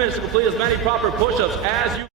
minutes to complete as many proper push-ups as you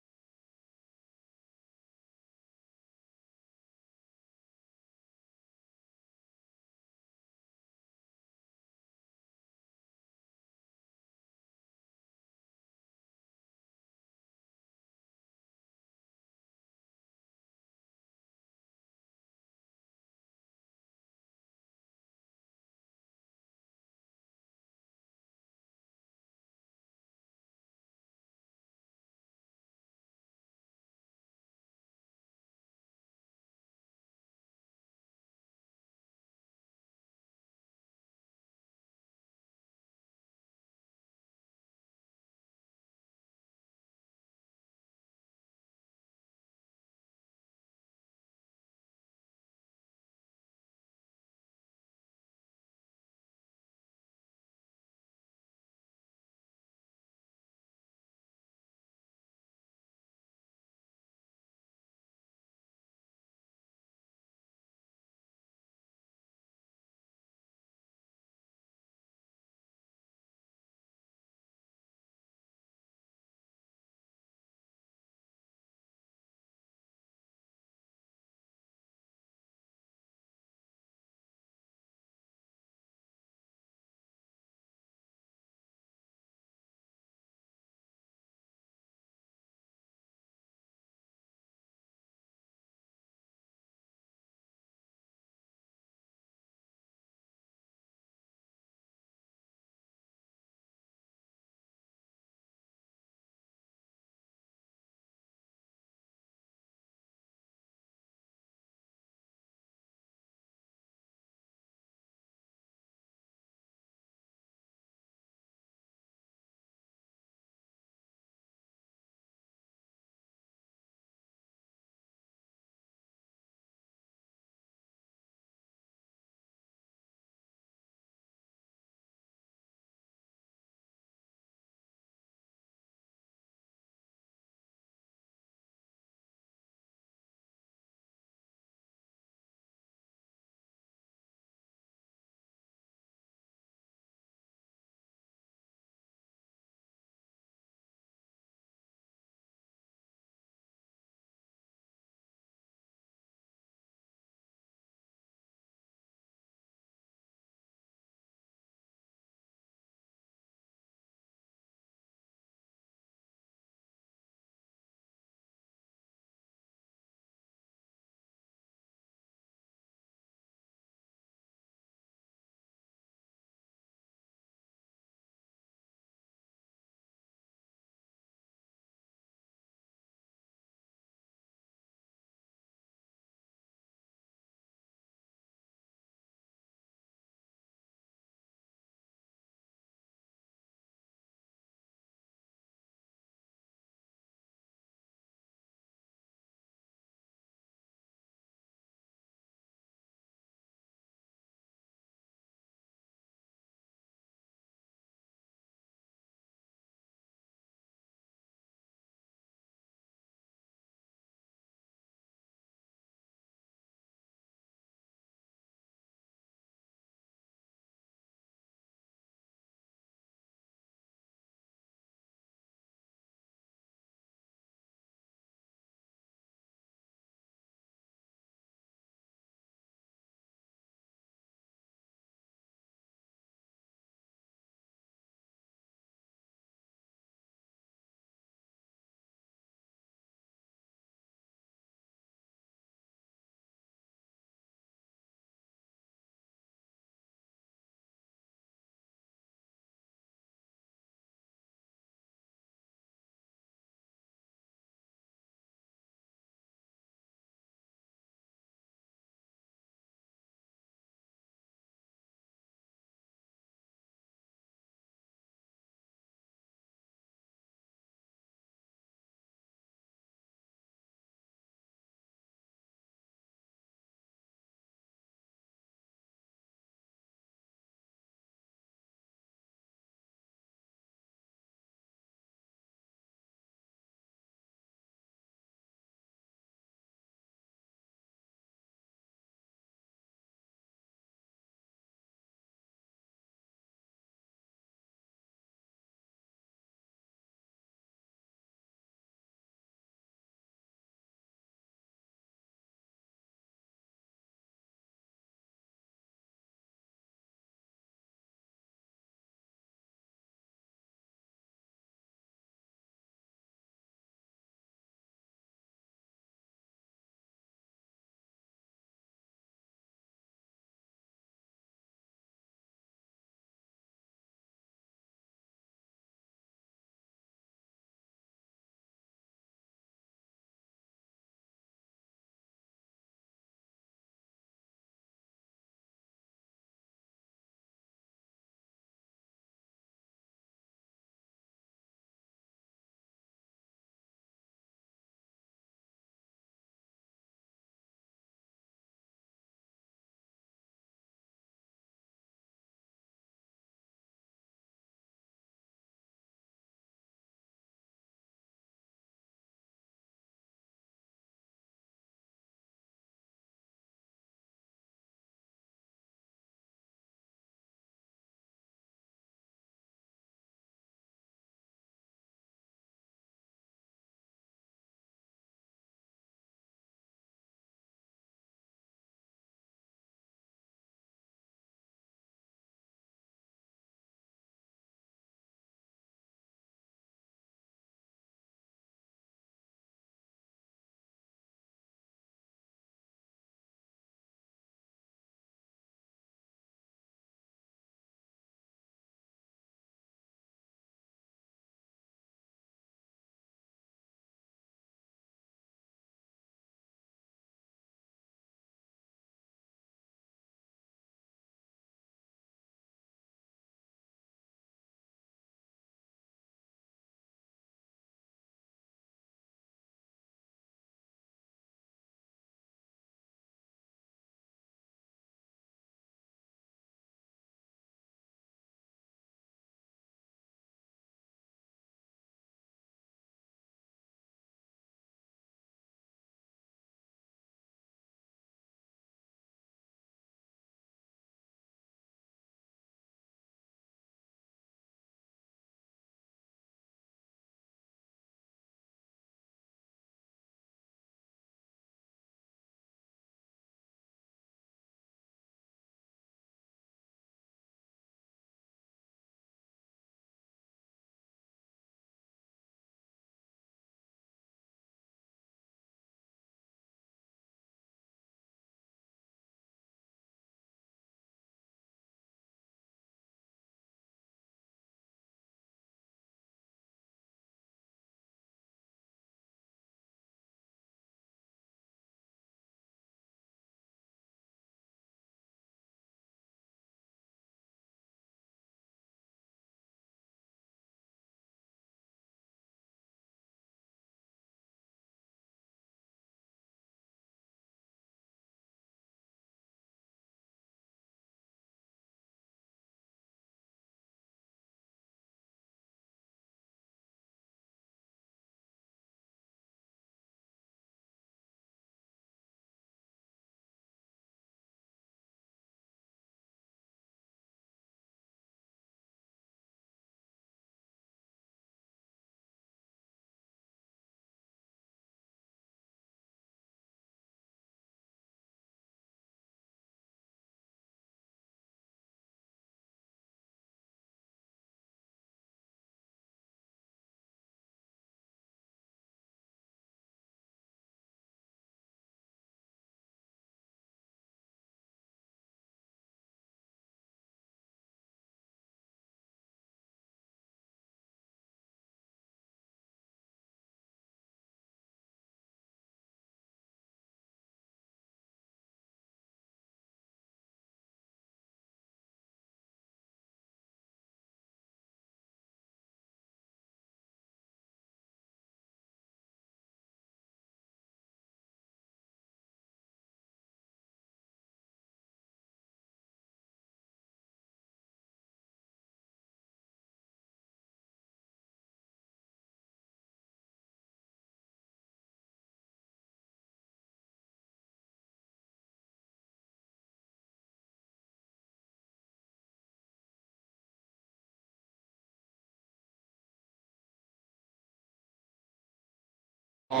And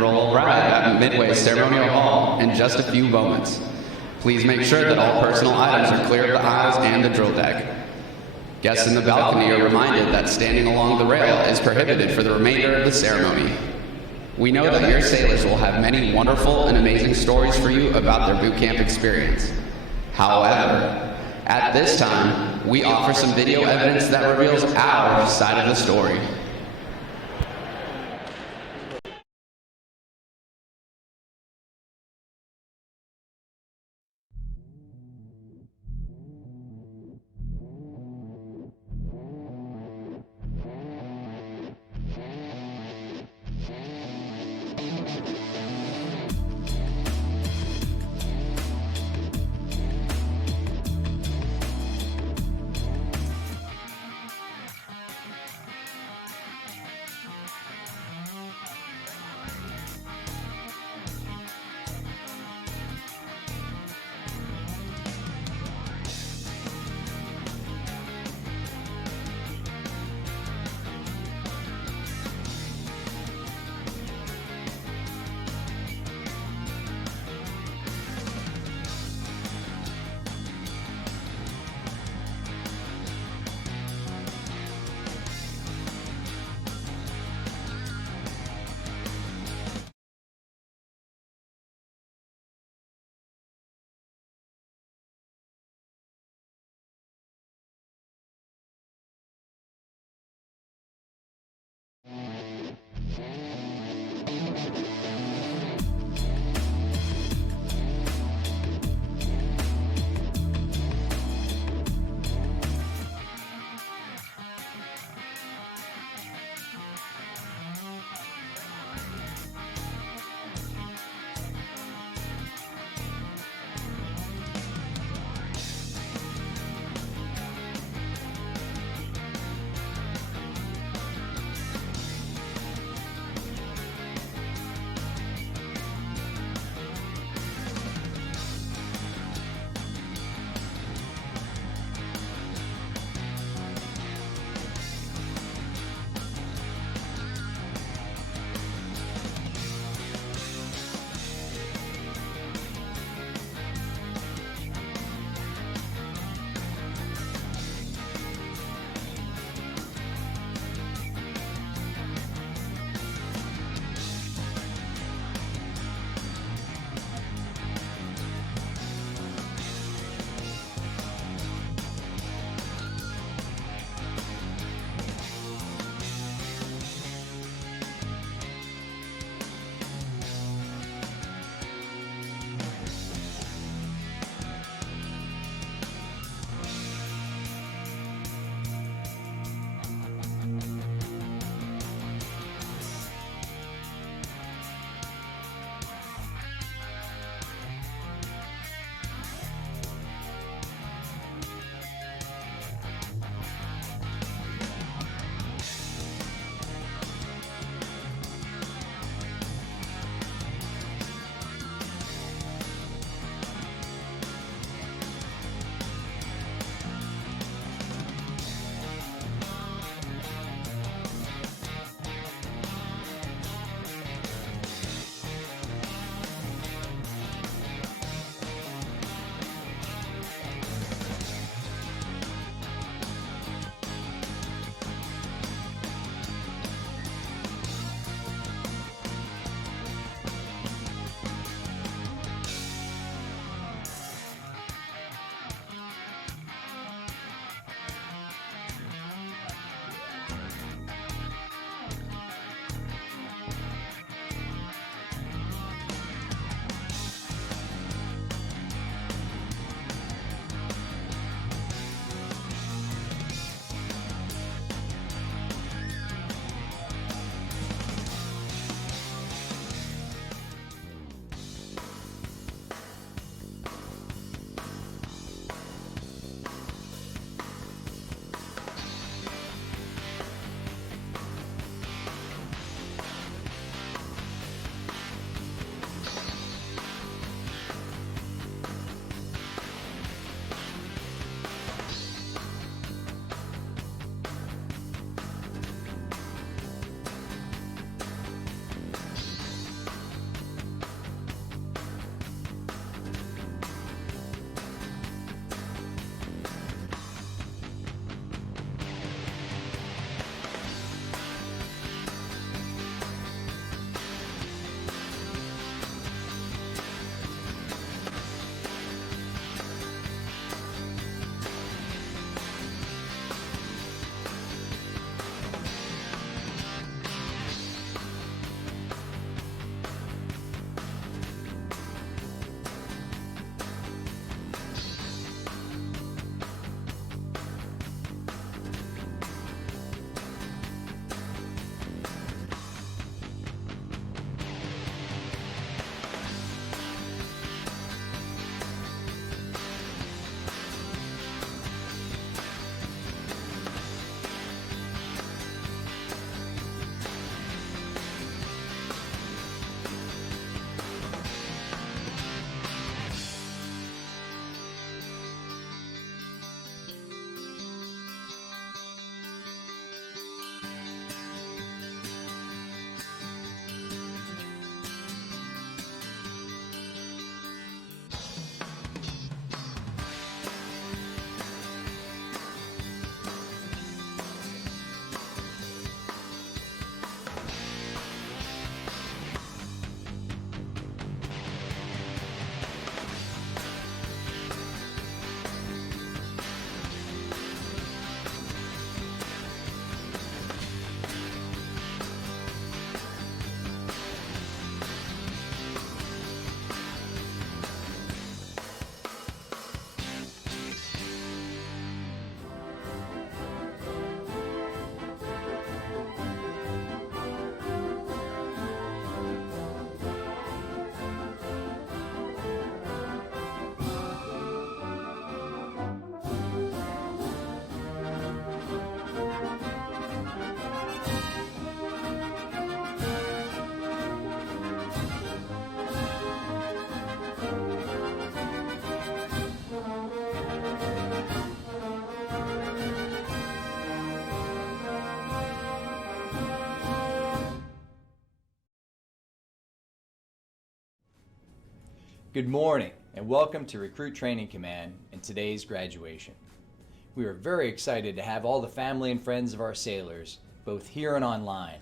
roll right at Midway Ceremonial Hall in just a few moments. Please make sure that all personal items are clear of the aisles and the drill deck. Guests in the balcony are reminded that standing along the rail is prohibited for the remainder of the ceremony. We know that your sailors will have many wonderful and amazing stories for you about their boot camp experience. However, at this time, we offer some video evidence that reveals our side of the story. Good morning and welcome to Recruit Training Command and today's graduation. We are very excited to have all the family and friends of our sailors, both here and online,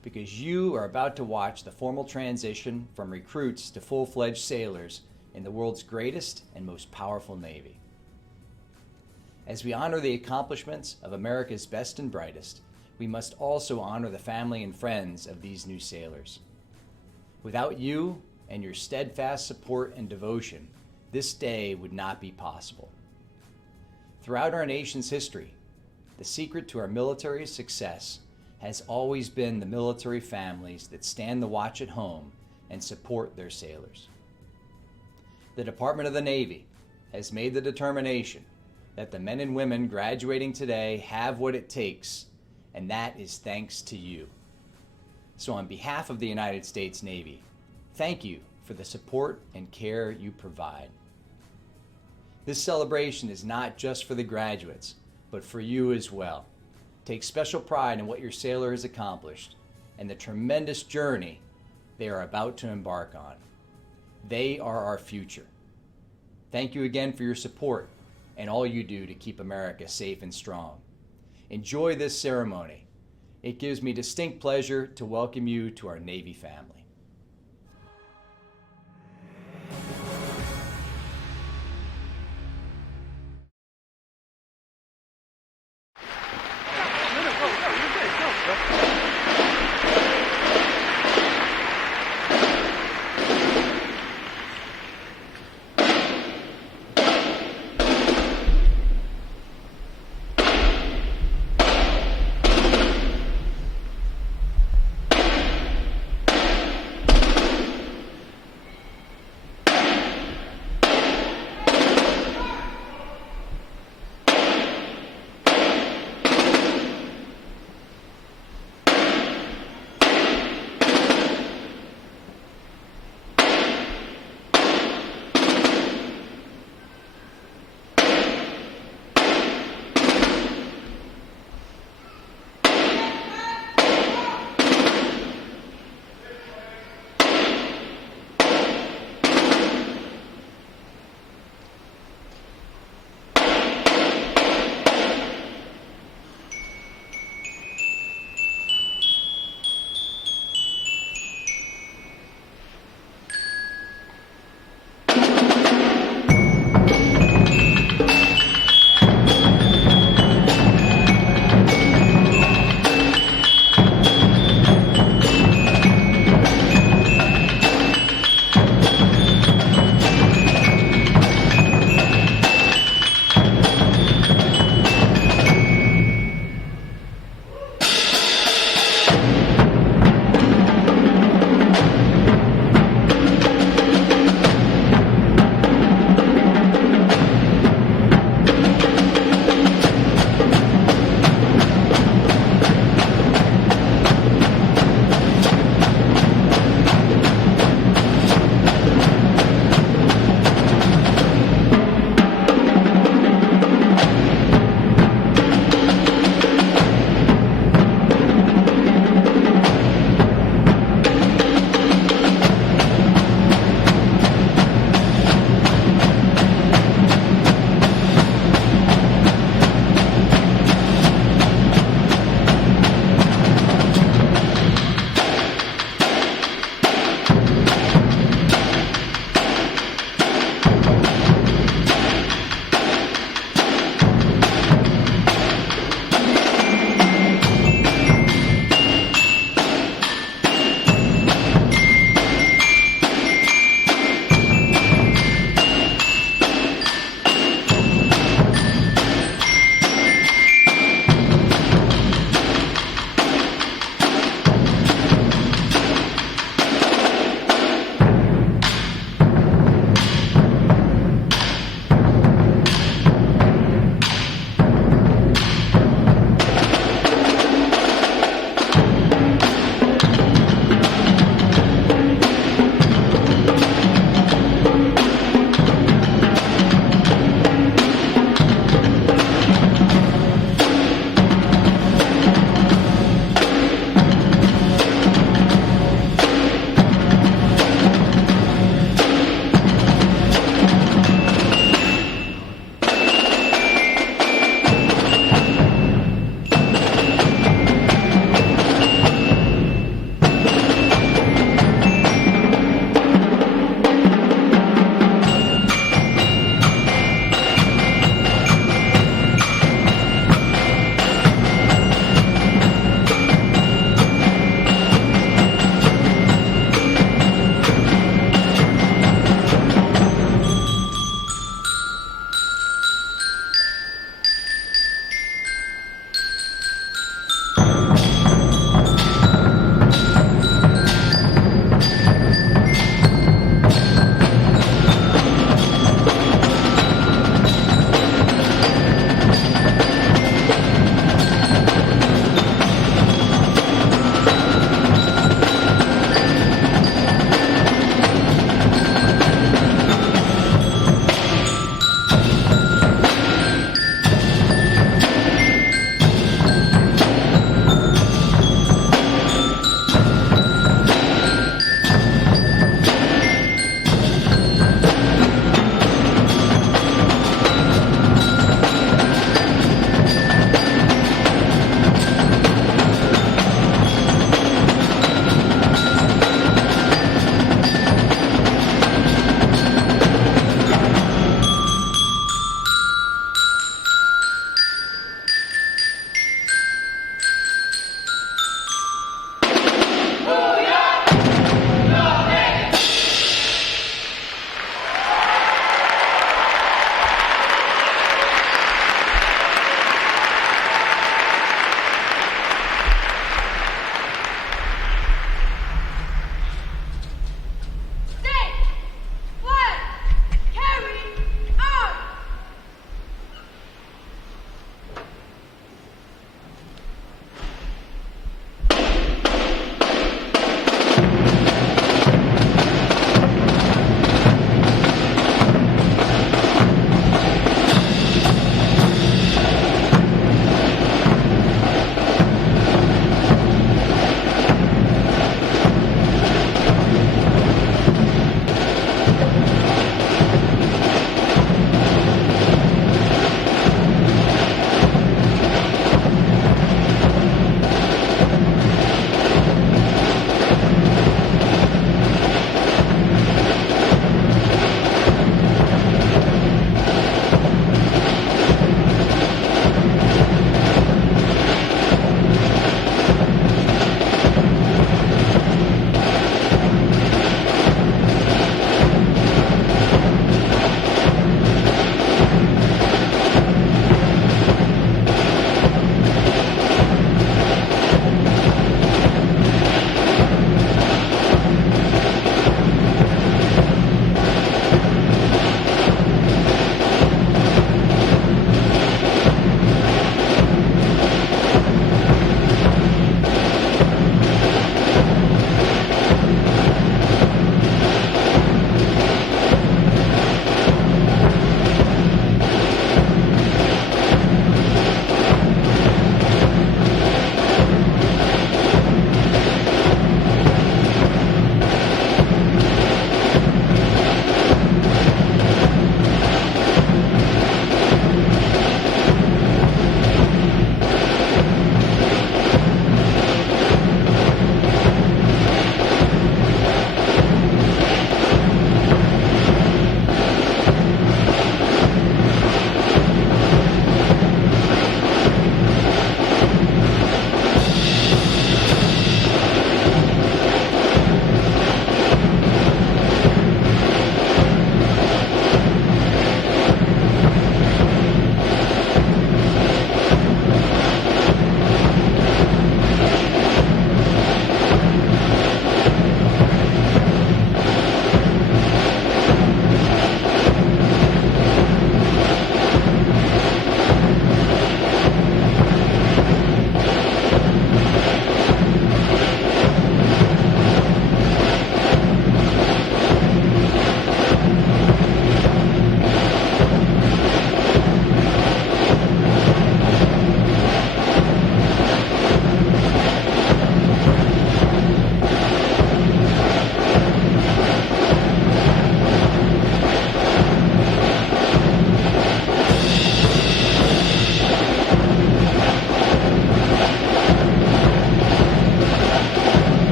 because you are about to watch the formal transition from recruits to full-fledged sailors in the world's greatest and most powerful Navy. As we honor the accomplishments of America's best and brightest, we must also honor the family and friends of these new sailors. Without you and your steadfast support and devotion, this day would not be possible. Throughout our nation's history, the secret to our military's success has always been the military families that stand the watch at home and support their sailors. The Department of the Navy has made the determination that the men and women graduating today have what it takes, and that is thanks to you. So on behalf of the United States Navy, thank you for the support and care you provide. This celebration is not just for the graduates, but for you as well. Take special pride in what your sailor has accomplished and the tremendous journey they are about to embark on. They are our future. Thank you again for your support and all you do to keep America safe and strong. Enjoy this ceremony. It gives me distinct pleasure to welcome you to our Navy family.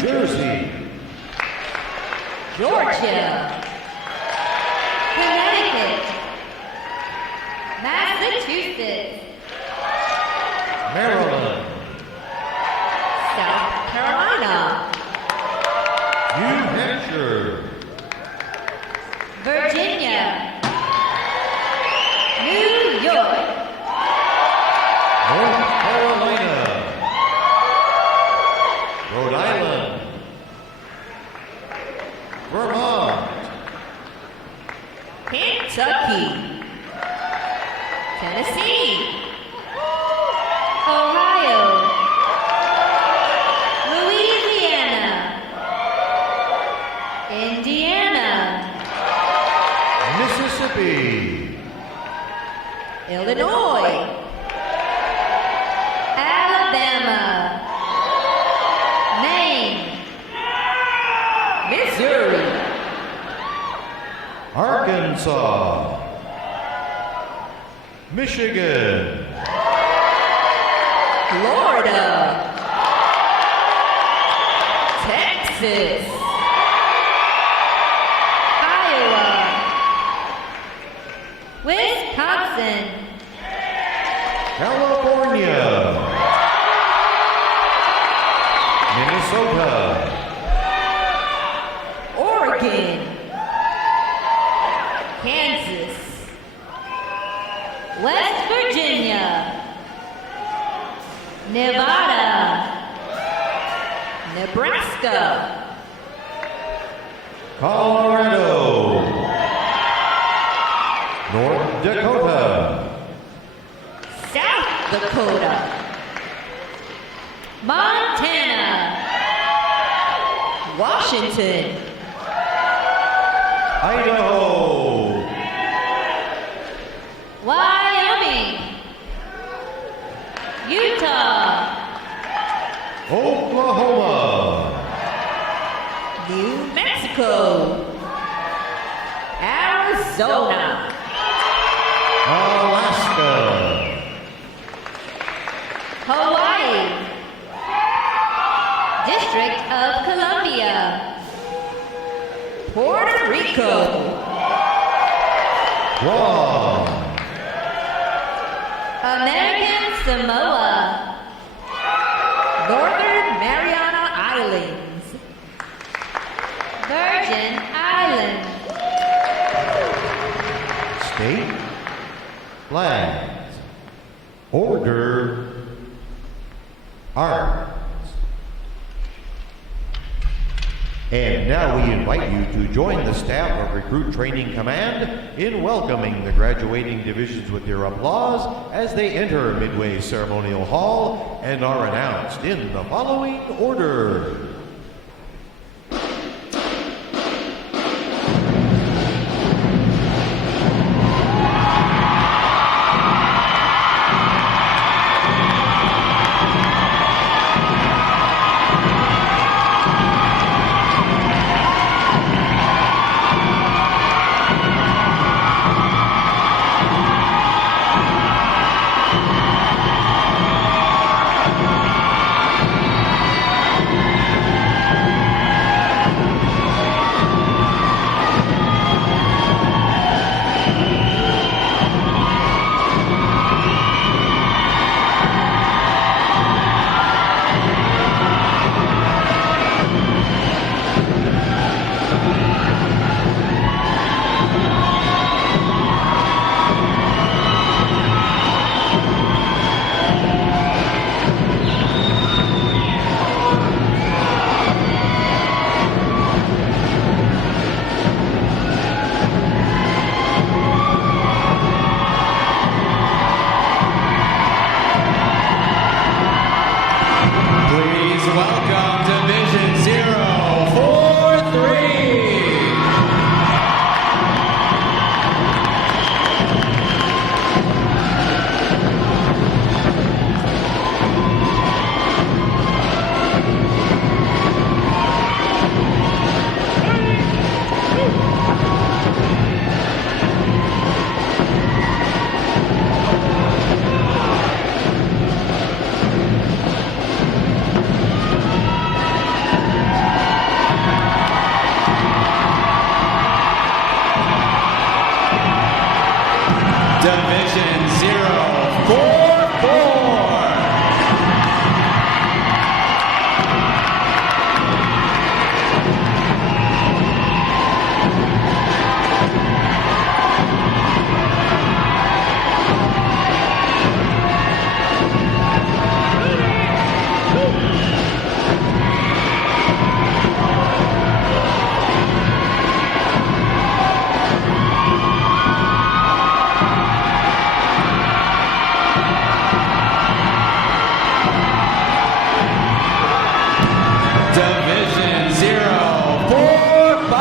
Jersey. Georgia, Connecticut, Massachusetts, Maryland. South Carolina, New Hampshire. Virginia, New York, North Carolina. Rhode Island. Vermont. Kentucky, Tennessee, Ohio, Louisiana, Indiana, Mississippi. Illinois, Alabama, Maine, Missouri, Arkansas. Michigan. Florida, Texas, Iowa, Wisconsin, California. Minnesota. Oregon, Kansas, West Virginia, Nevada, Nebraska, Colorado. North Dakota. South Dakota, Montana, Washington, Idaho. Wyoming, Utah, Oklahoma. New Mexico, Arizona, Alaska. Hawaii, District of Columbia, Puerto Rico, Guam. American Samoa, Northern Mariana Islands, Virgin Islands, State flags. Order. Arms. And now we invite you to join the staff of Recruit Training Command in welcoming the graduating divisions with your applause as they enter Midway Ceremonial Hall and are announced in the following order. Division 045.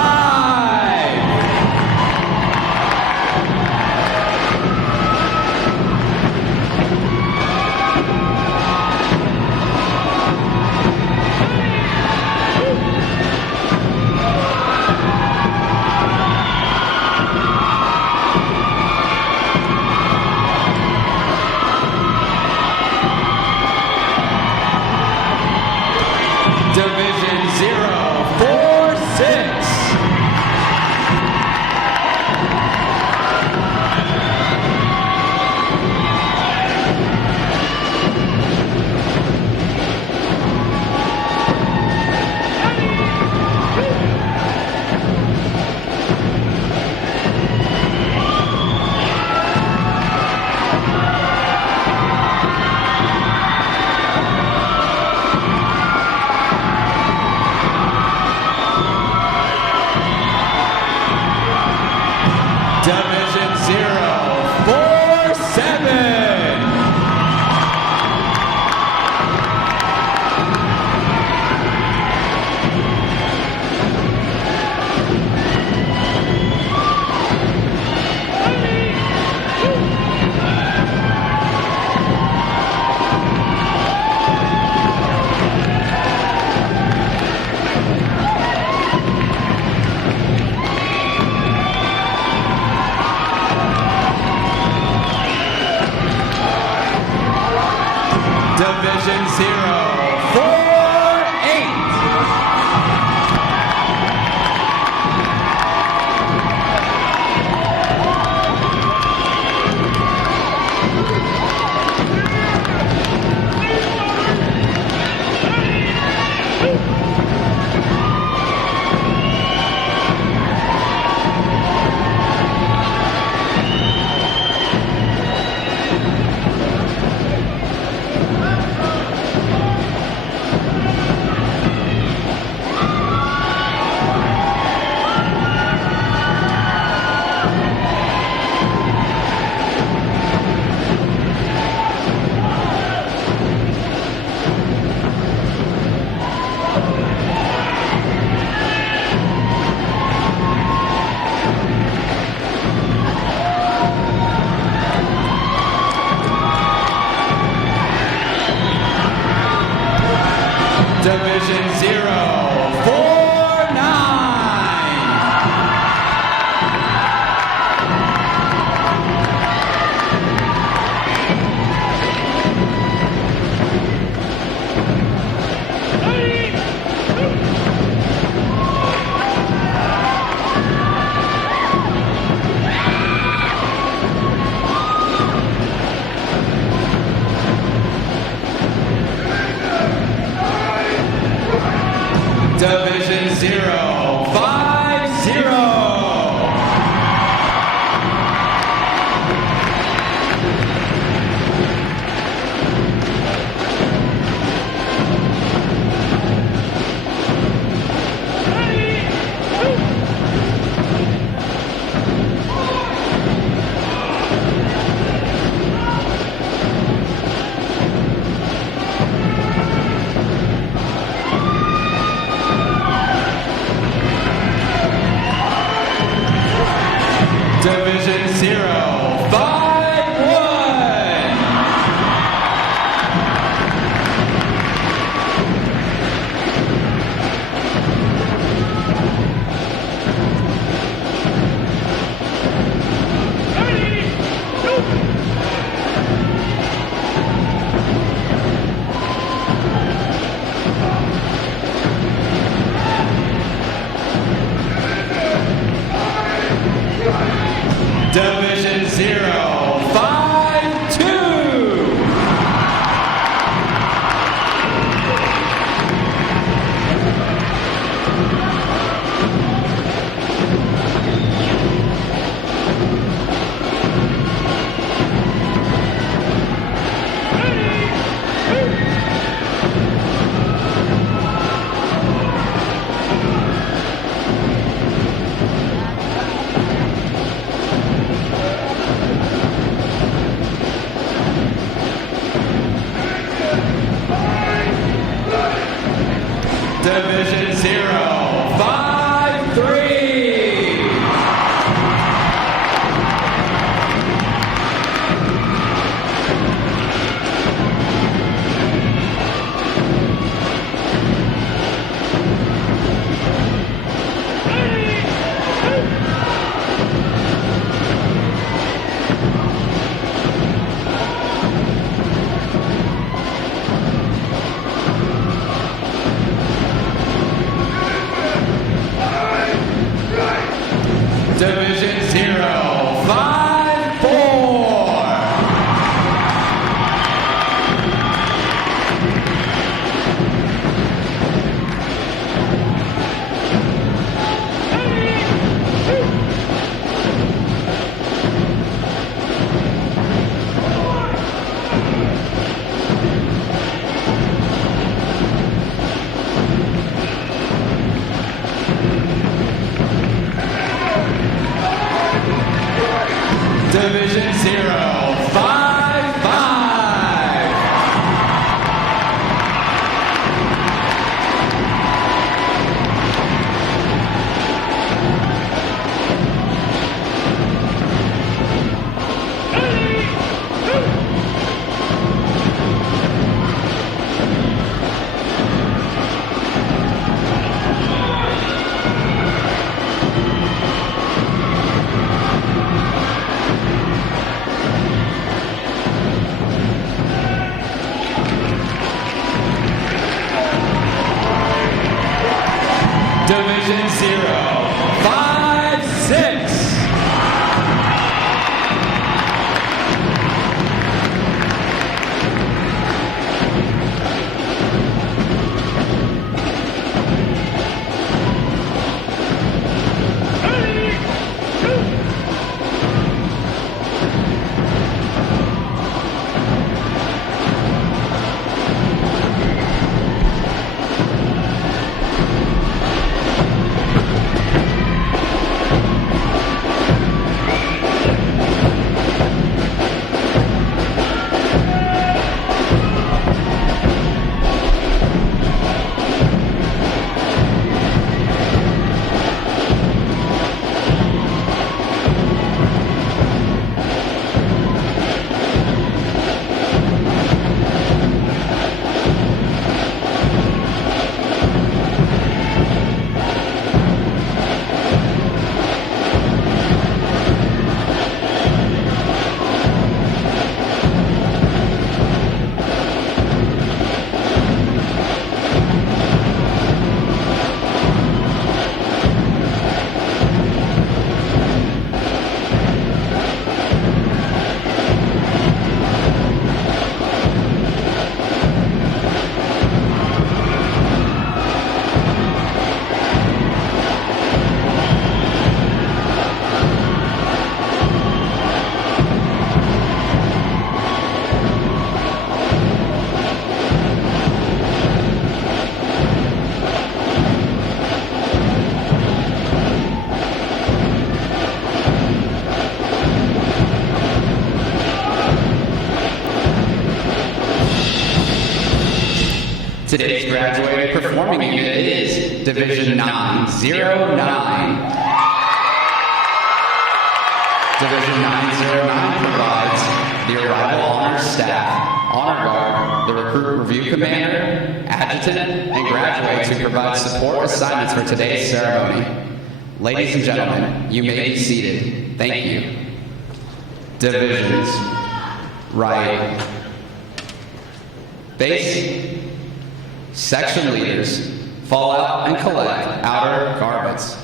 Division 046. Division 047. Division 048. Division 049. Division 053. Division 055. Division 055. Division 056. Today's graduating performing unit is Division 909. Division 909 provides the Arrival Honors Staff, Honor Guard, the Recruit Review Commander, Adjutant, and graduates who provide support assignments for today's ceremony. Ladies and gentlemen, you may be seated. Thank you. Divisions. Right. Base. Section leaders, fall out and collect outer garments.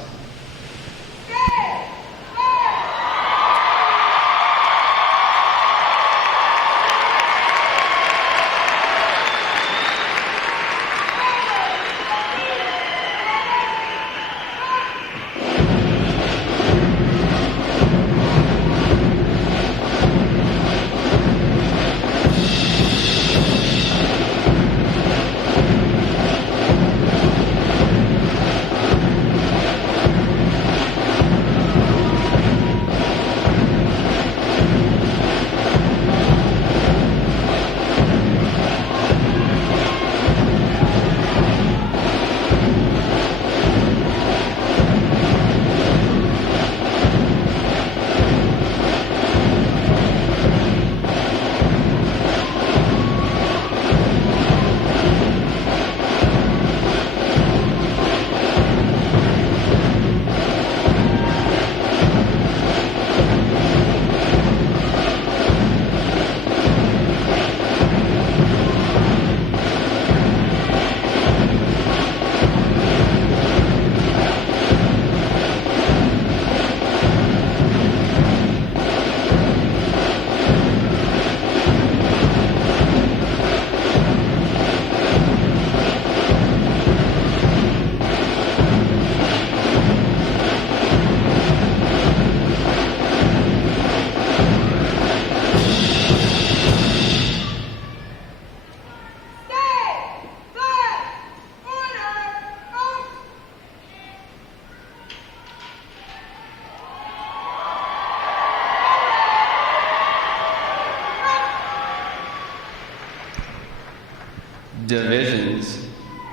Divisions.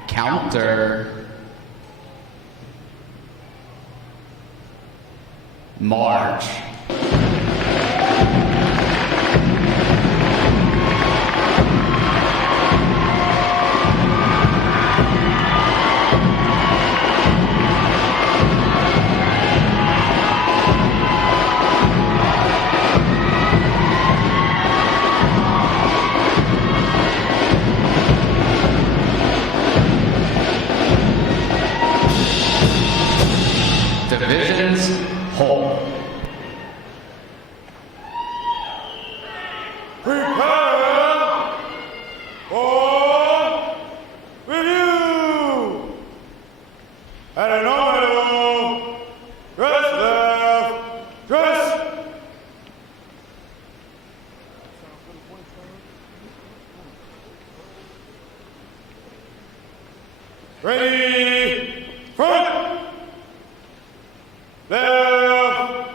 Counter. March. Divisions, hold. Prepare for review. At an orbital, dress left, dress. Ready, front, left,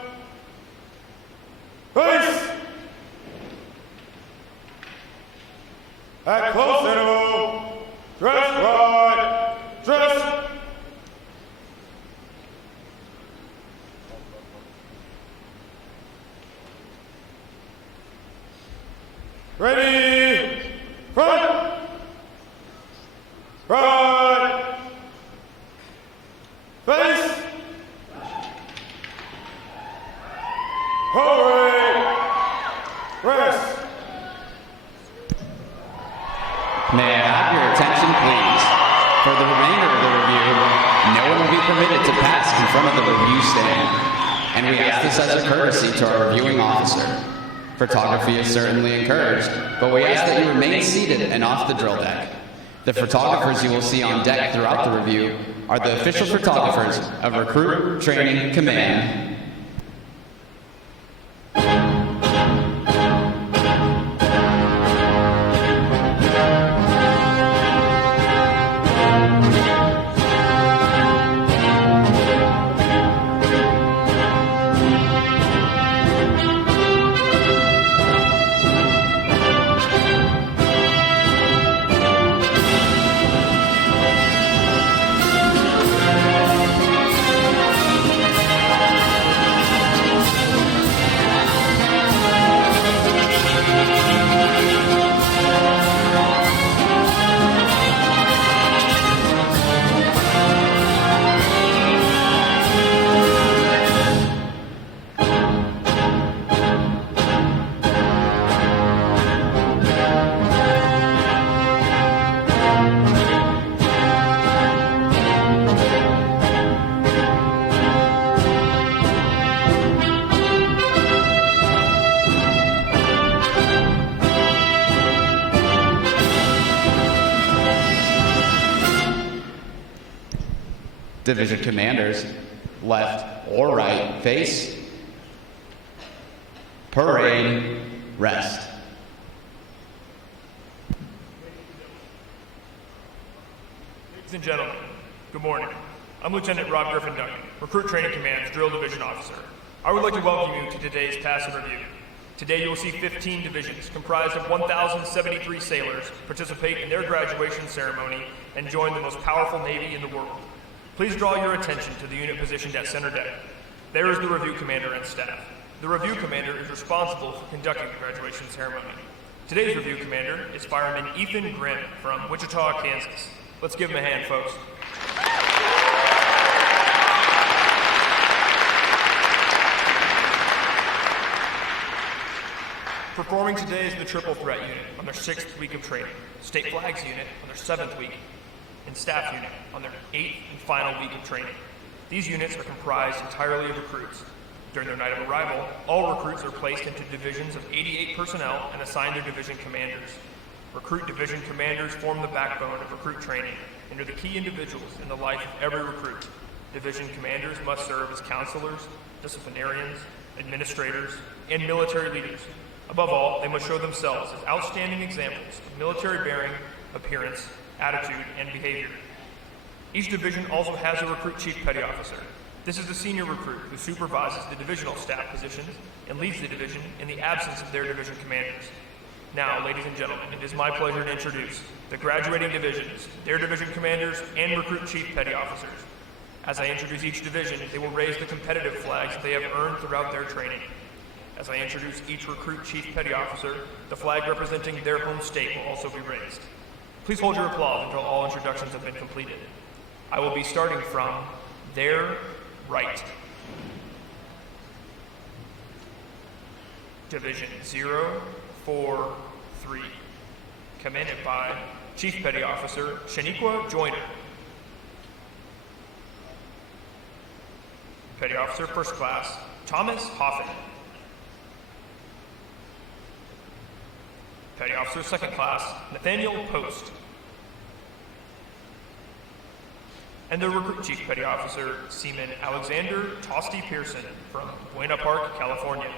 face. At close interval, dress right, dress. Ready, front, right, face. Hurry, rest. May I have your attention, please? For the remainder of the review, no one will be permitted to pass in front of the review stand. And we ask this as a courtesy to our reviewing officer. Photography is certainly encouraged, but we ask that you remain seated and off the drill deck. The photographers you will see on deck throughout the review are the official photographers of Recruit Training Command. Division commanders, left or right, face, parade, rest. Ladies and gentlemen, good morning. I'm Lieutenant Rob Griffin Duncan, Recruit Training Command's Drill Division Officer. I would like to welcome you to today's passive review. Today you will see 15 divisions comprised of 1,073 sailors participate in their graduation ceremony and join the most powerful Navy in the world. Please draw your attention to the unit positioned at center deck. There is the review commander and staff. The review commander is responsible for conducting the graduation ceremony. Today's review commander is Fireman Ethan Grimm from Wichita, Kansas. Let's give him a hand, folks. Performing today is the Triple Threat Unit on their 6th week of training, State Flags Unit on their 7th week, and Staff Unit on their 8th and final week of training. These units are comprised entirely of recruits. During their night of arrival, all recruits are placed into divisions of 88 personnel and assigned their division commanders. Recruit division commanders form the backbone of recruit training and are the key individuals in the life of every recruit. Division commanders must serve as counselors, disciplinarians, administrators, and military leaders. Above all, they must show themselves as outstanding examples of military bearing, appearance, attitude, and behavior. Each division also has a recruit chief petty officer. This is the senior recruit who supervises the divisional staff positions and leads the division in the absence of their division commanders. Now, ladies and gentlemen, it is my pleasure to introduce the graduating divisions, their division commanders, and recruit chief petty officers. As I introduce each division, they will raise the competitive flags that they have earned throughout their training. As I introduce each recruit chief petty officer, the flag representing their home state will also be raised. Please hold your applause until all introductions have been completed. I will be starting from their right. Division 043, commanded by Chief Petty Officer Shaniqua Joyner. Petty Officer First Class Thomas Hoffman. Petty Officer Second Class Nathaniel Post. And the recruit Chief Petty Officer Seaman Alexander Tosti Pearson from Buena Park, California.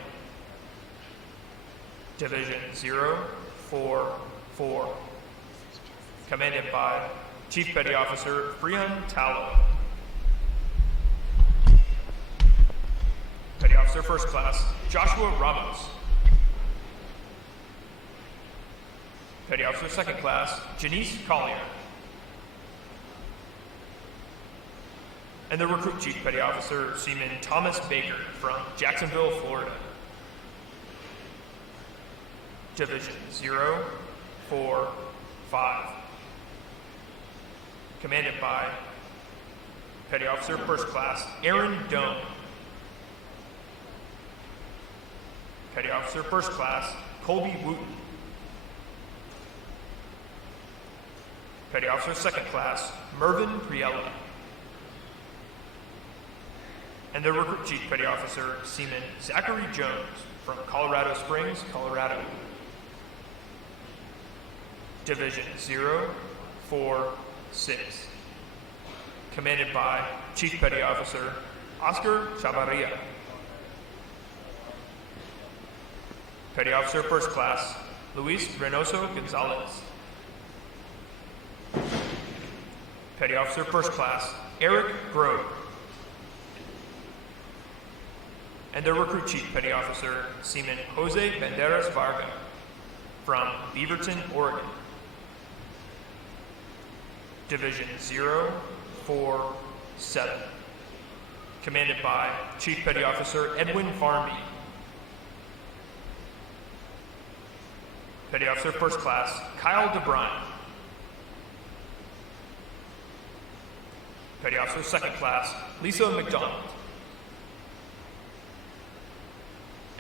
Division 044, commanded by Chief Petty Officer Freon Tallow. Petty Officer First Class Joshua Ramos. Petty Officer Second Class Janice Collier. And the recruit Chief Petty Officer Seaman Thomas Baker from Jacksonville, Florida. Division 045, commanded by Petty Officer First Class Aaron Doan. Petty Officer First Class Colby Wooten. Petty Officer Second Class Mervyn Priella. And the recruit Chief Petty Officer Seaman Zachary Jones from Colorado Springs, Colorado. Division 046, commanded by Chief Petty Officer Oscar Chavarria. Petty Officer First Class Luis Reynoso Gonzalez. Petty Officer First Class Eric Grove. And the recruit Chief Petty Officer Seaman Jose Banderas Varga from Beaverton, Oregon. Division 047, commanded by Chief Petty Officer Edwin Farmby. Petty Officer First Class Kyle DeBrine. Petty Officer Second Class Lisa McDonald.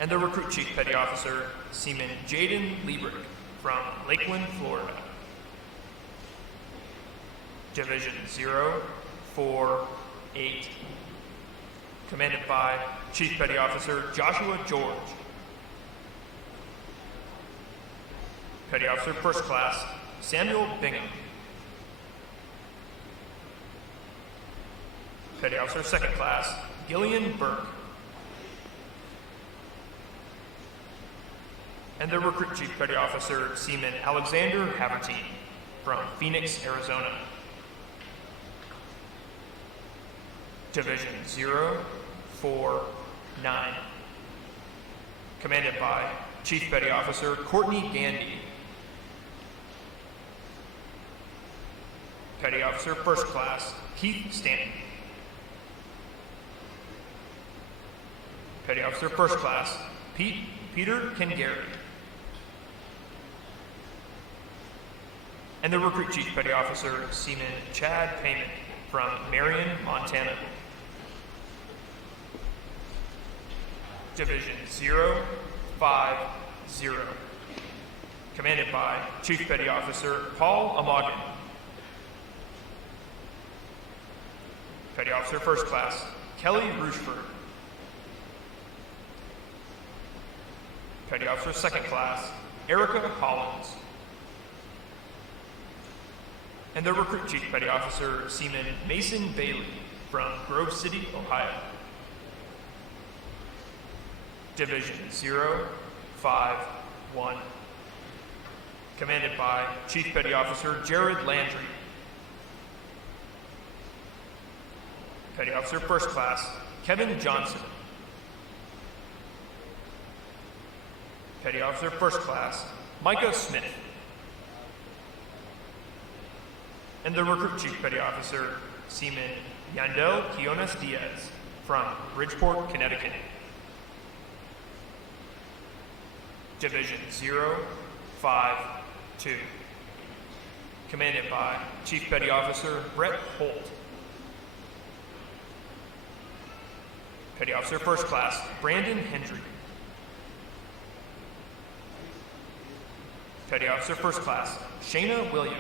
And the recruit Chief Petty Officer Seaman Jaden Liebrick from Lakeland, Florida. Division 048, commanded by Chief Petty Officer Joshua George. Petty Officer First Class Samuel Bingham. Petty Officer Second Class Gillian Burke. And the recruit Chief Petty Officer Seaman Alexander Havertine from Phoenix, Arizona. Division 049, commanded by Chief Petty Officer Courtney Gandy. Petty Officer First Class Keith Stanton. Petty Officer First Class Peter Kengary. And the recruit Chief Petty Officer Seaman Chad Payman from Marion, Montana. Division 050, commanded by Chief Petty Officer Paul Amagan. Petty Officer First Class Kelly Rushford. Petty Officer Second Class Erica Hollins. And the recruit Chief Petty Officer Seaman Mason Bailey from Grove City, Ohio. Division 051, commanded by Chief Petty Officer Jared Landry. Petty Officer First Class Kevin Johnson. Petty Officer First Class Micah Smith. And the Recruit Chief Petty Officer, Seaman Yandel Quiones Diaz from Bridgeport, Connecticut. Division 052. Commanded by Chief Petty Officer Brett Holt. Petty Officer First Class Brandon Hendry. Petty Officer First Class Shayna Williams.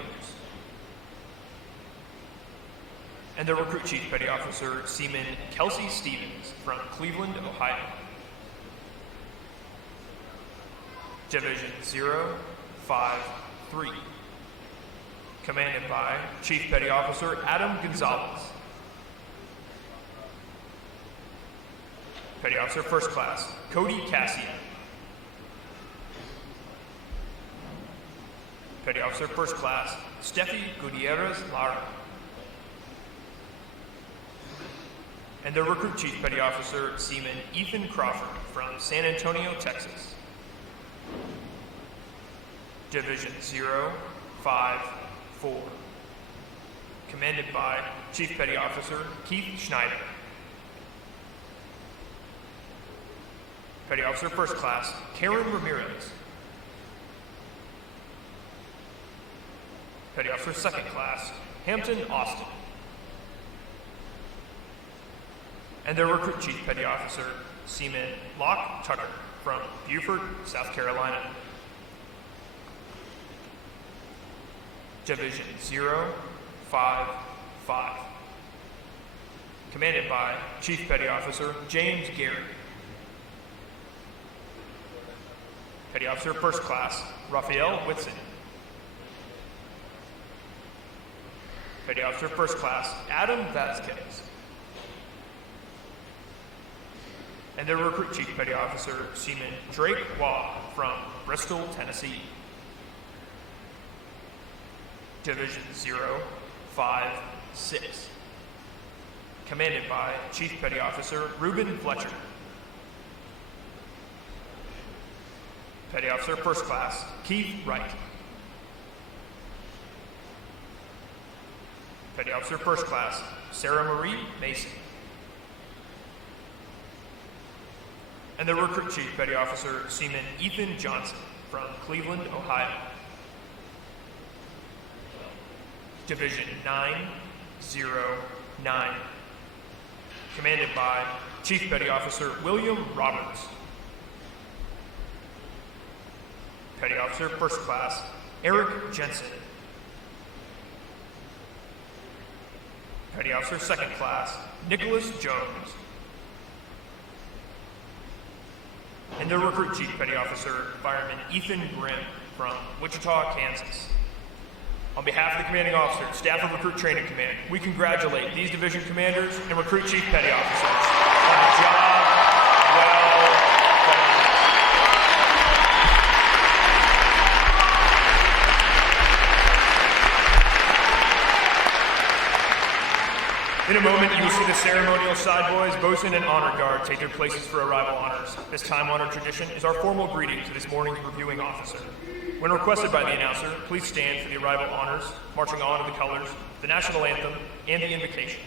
And the Recruit Chief Petty Officer Seaman Kelsey Stevens from Cleveland, Ohio. Division 053. Commanded by Chief Petty Officer Adam Gonzalez. Petty Officer First Class Cody Cassian. Petty Officer First Class Steffi Gutierrez Lara. And the Recruit Chief Petty Officer Seaman Ethan Crawford from San Antonio, Texas. Division 054. Commanded by Chief Petty Officer Keith Schneider. Petty Officer First Class Karen Ramirez. Petty Officer Second Class Hampton Austin. And the Recruit Chief Petty Officer Seaman Locke Tucker from Beaufort, South Carolina. Division 055. Commanded by Chief Petty Officer James Garrett. Petty Officer First Class Raphael Whitson. Petty Officer First Class Adam Vasquez. And the Recruit Chief Petty Officer Seaman Drake Waugh from Bristol, Tennessee. Division 056. Commanded by Chief Petty Officer Reuben Fletcher. Petty Officer First Class Keith Wright. Petty Officer First Class Sarah Marie Mason. And the Recruit Chief Petty Officer Seaman Ethan Johnson from Cleveland, Ohio. Division 909. Commanded by Chief Petty Officer William Roberts. Petty Officer First Class Eric Jensen. Petty Officer Second Class Nicholas Jones. And the Recruit Chief Petty Officer Fireman Ethan Grimm from Wichita, Kansas. On behalf of the commanding officer, staff of Recruit Training Command, we congratulate these division commanders and Recruit Chief Petty Officers on a job well done. In a moment, you will see the ceremonial side boys, bosun, and honor guard take their places for arrival honors. This time-honored tradition is our formal greeting to this morning's reviewing officer. When requested by the announcer, please stand for the arrival honors, marching on to the colors, the national anthem, and the invocation.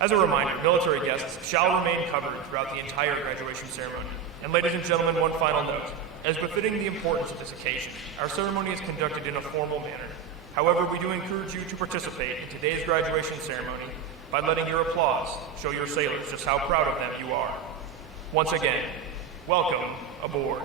As a reminder, military guests shall remain covered throughout the entire graduation ceremony. And ladies and gentlemen, one final note. As befitting the importance of this occasion, our ceremony is conducted in a formal manner. However, we do encourage you to participate in today's graduation ceremony by letting your applause show your sailors just how proud of them you are. Once again, welcome aboard.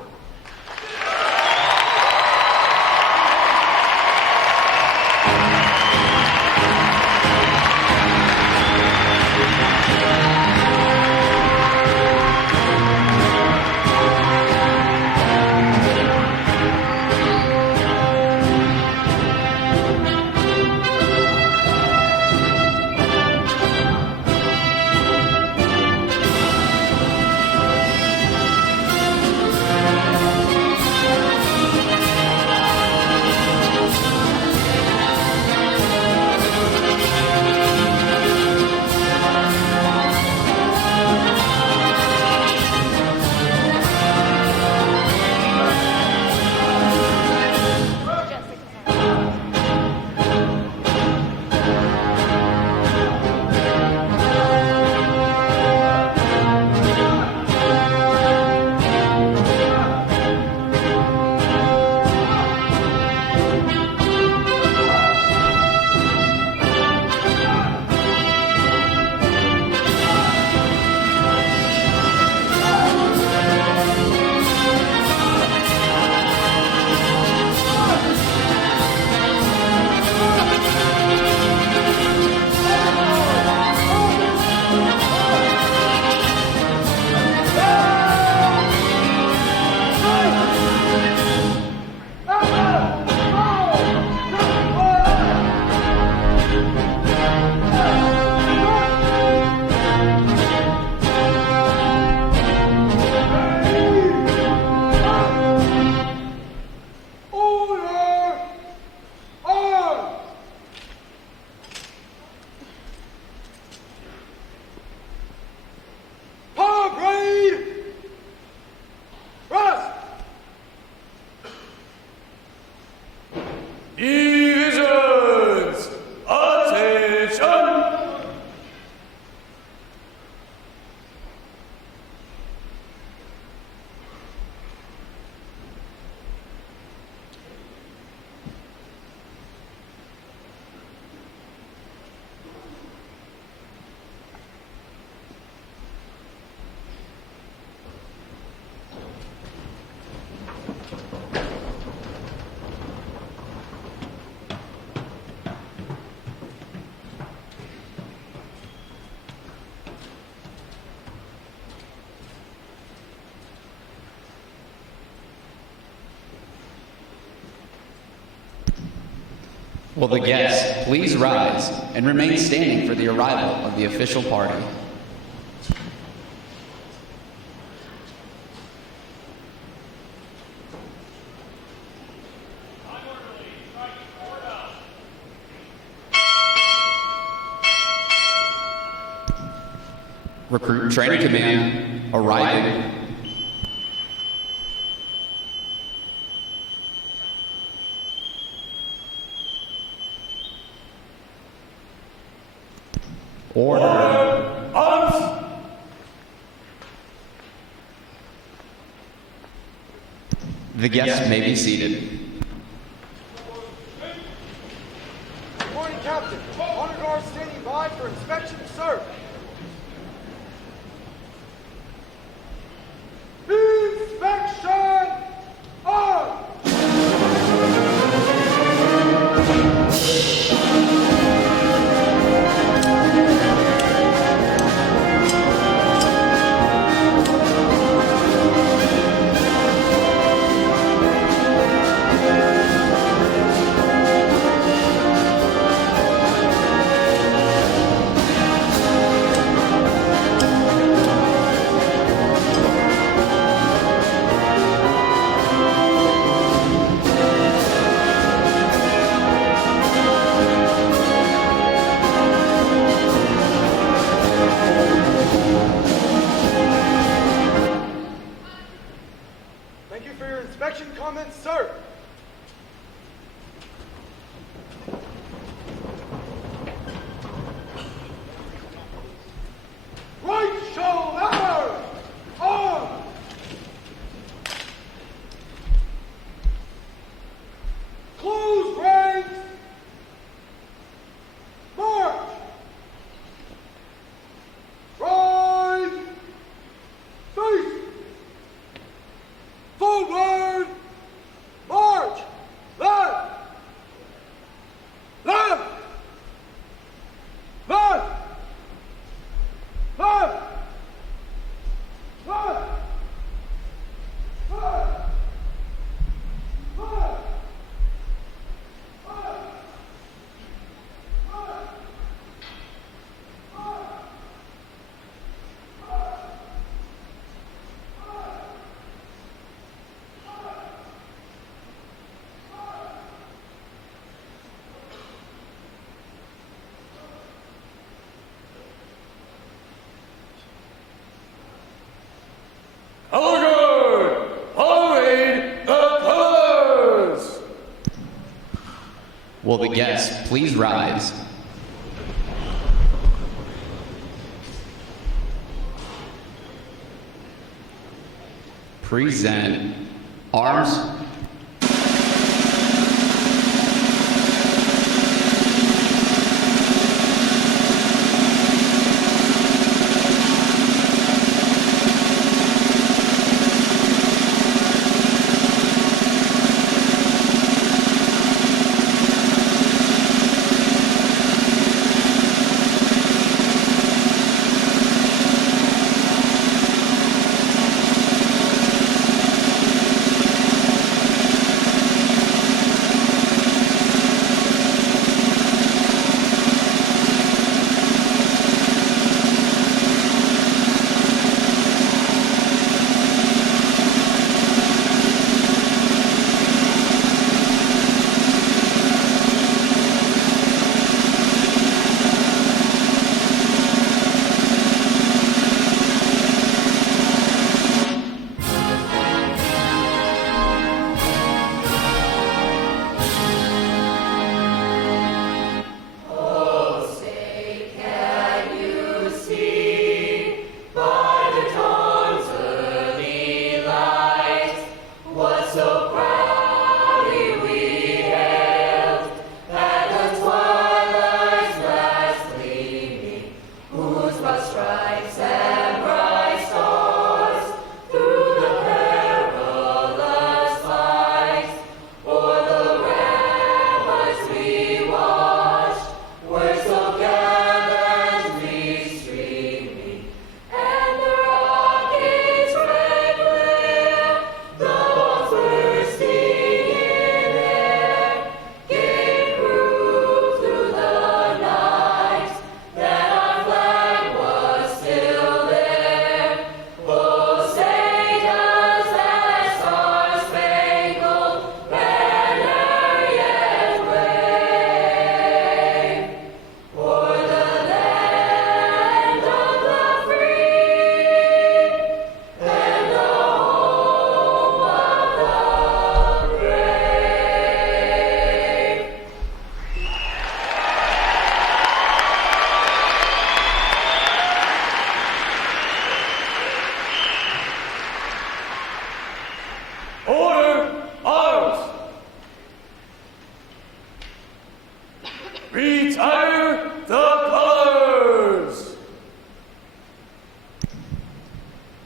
Will the guests please rise and remain standing for the arrival of the official party? Recruit Training Command arriving. Order. Arms. The guests may be seated. Good morning, Captain. Honor guard standing by for inspection, sir. Inspection on! Thank you for your inspection comments, sir. Right shoulder on! Close ranks! March! Right! Face! Forward! March! Left! Left! Left! Left! Left! Left! Left! Color guard! Parade the colors! Will the guests please rise? Present arms.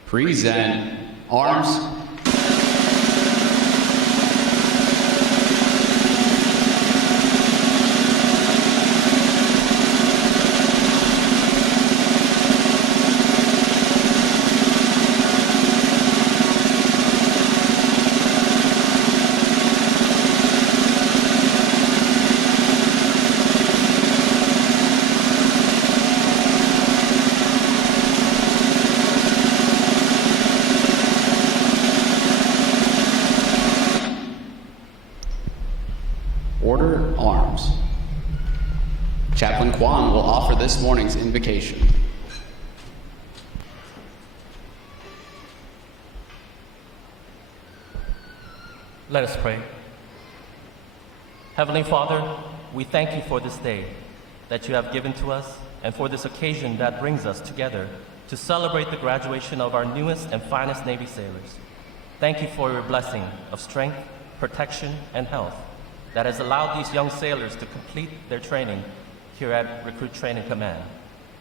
Present. Arms. Order arms. Chaplain Kwan will offer this morning's invocation. Let us pray. Heavenly Father, we thank you for this day that you have given to us and for this occasion that brings us together to celebrate the graduation of our newest and finest Navy sailors. Thank you for your blessing of strength, protection, and health that has allowed these young sailors to complete their training here at Recruit Training Command.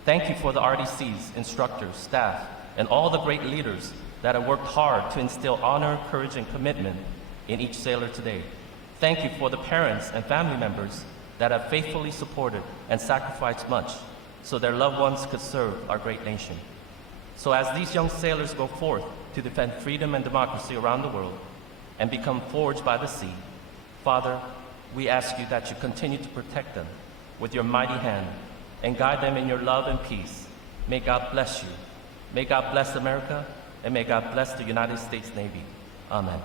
Thank you for the RDCs, instructors, staff, and all the great leaders that have worked hard to instill honor, courage, and commitment in each sailor today. Thank you for the parents and family members that have faithfully supported and sacrificed much so their loved ones could serve our great nation. So as these young sailors go forth to defend freedom and democracy around the world and become forged by the sea, Father, we ask you that you continue to protect them with your mighty hand and guide them in your love and peace. May God bless you. May God bless America, and may God bless the United States Navy. Amen.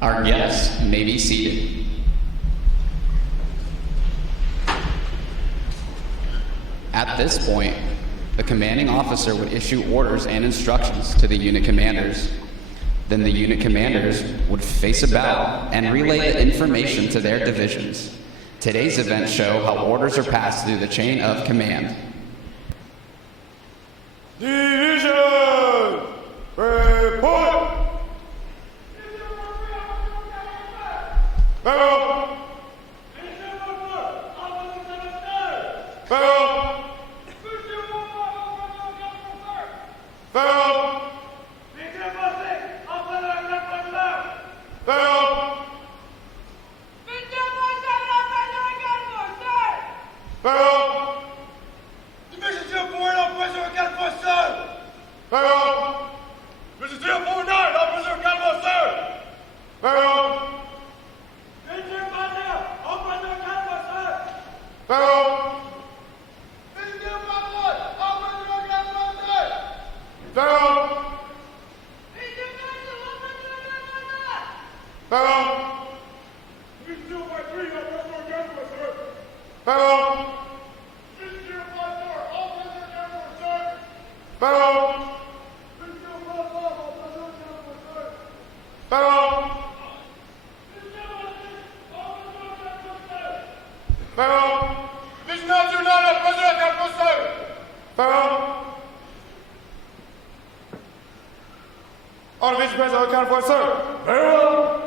Our guests may be seated. At this point, the commanding officer would issue orders and instructions to the unit commanders. Then the unit commanders would face about and relay the information to their divisions. Today's events show how orders are passed through the chain of command. Division! Report! Barrel! Barrel! Barrel! Barrel! Barrel! Division 249, Officer Captain, sir! Barrel! Division 249, Officer Captain, sir! Barrel! Division 249, Officer Captain, sir! Barrel! Division 251, Officer Captain, sir! Barrel! Barrel! Division 253, Officer Captain, sir! Barrel! Division 254, Officer Captain, sir! Barrel! Division 255, Officer Captain, sir! Barrel! Barrel! Division 929, President Captain, sir! Barrel! On Vice President Captain, sir! Barrel!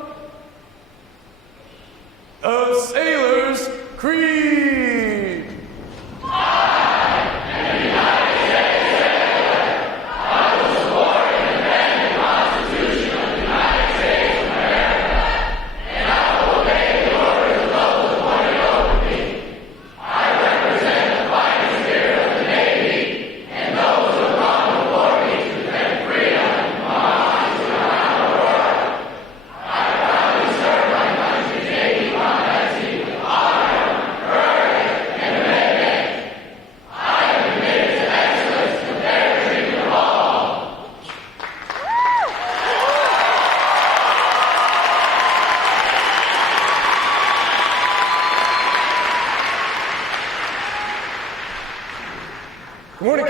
The Sailors' Creed! I will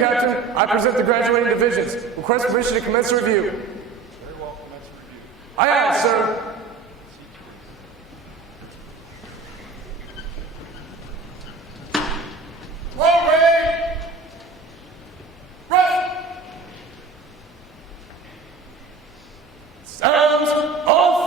Captain. I present the graduating divisions. Request permission to commence review. Very well, commence review. Aye, aye, sir. Loading! Ready! Sounds off.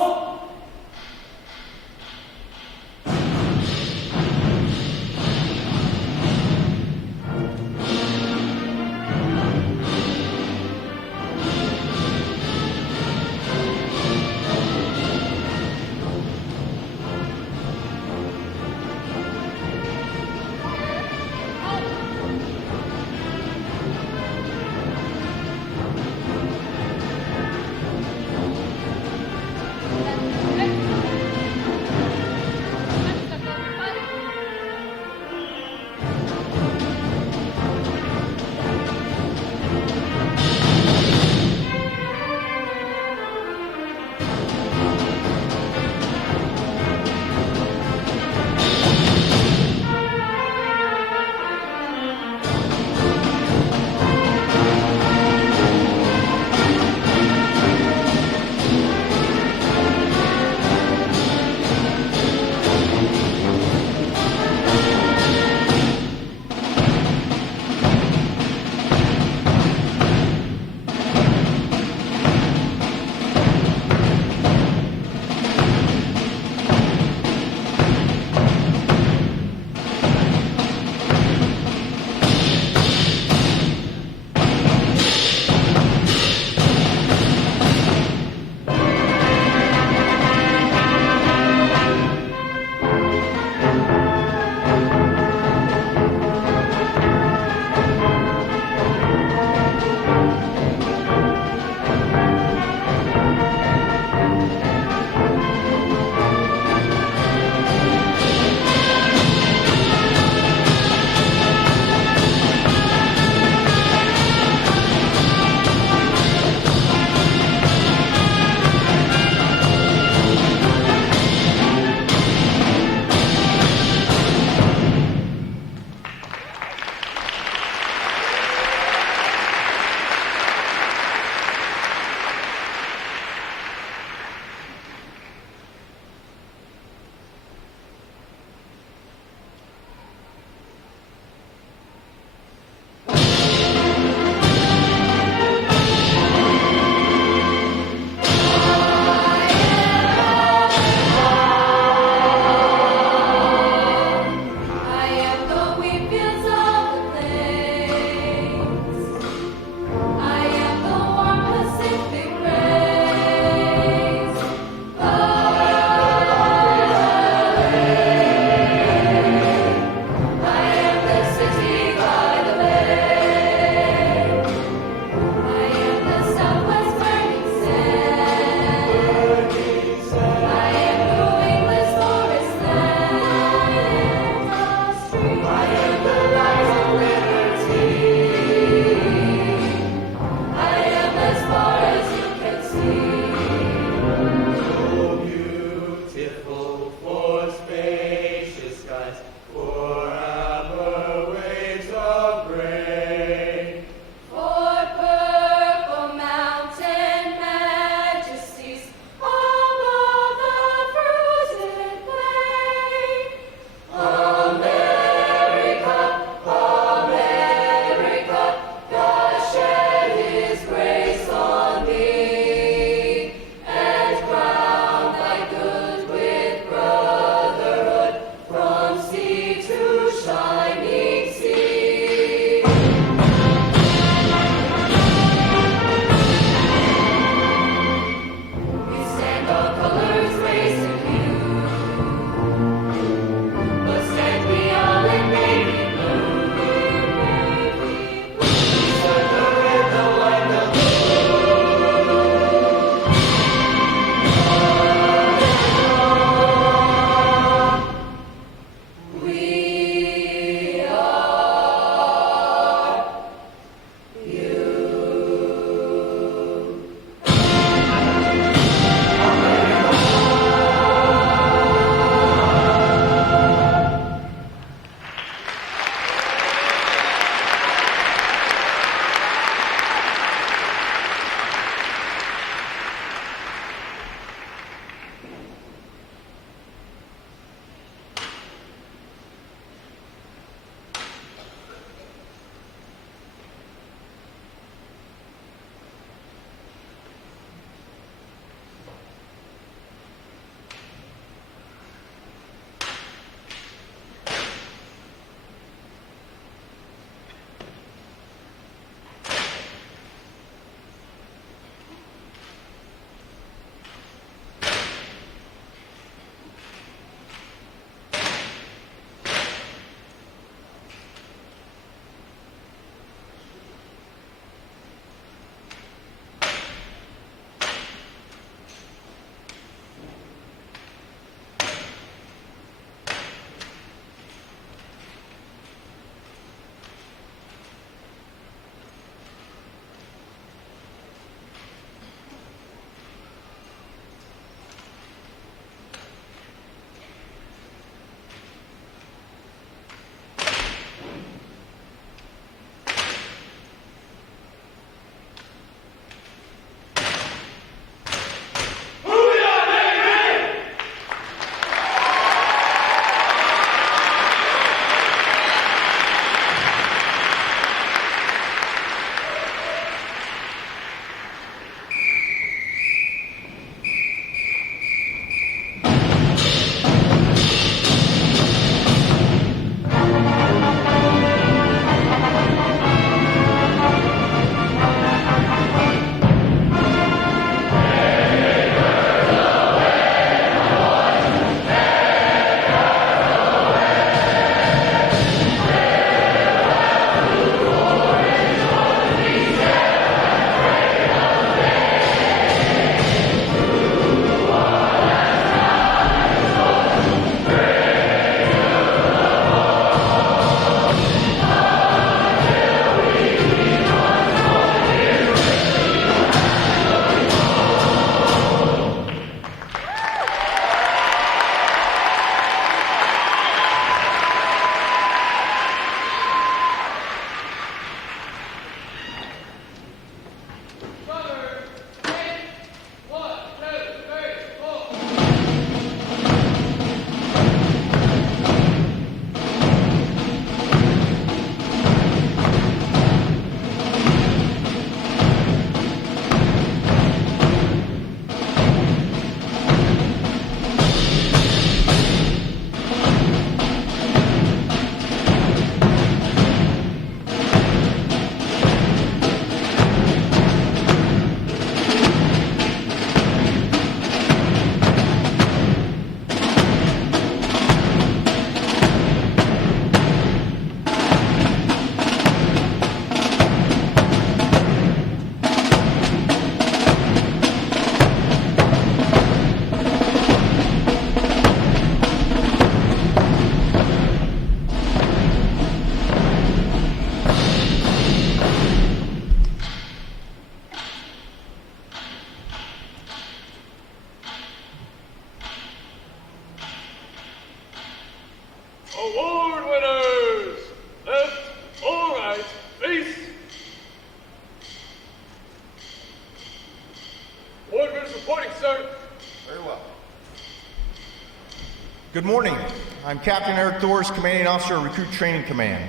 Good morning. I'm Captain Eric Thors, Commanding Officer of Recruit Training Command.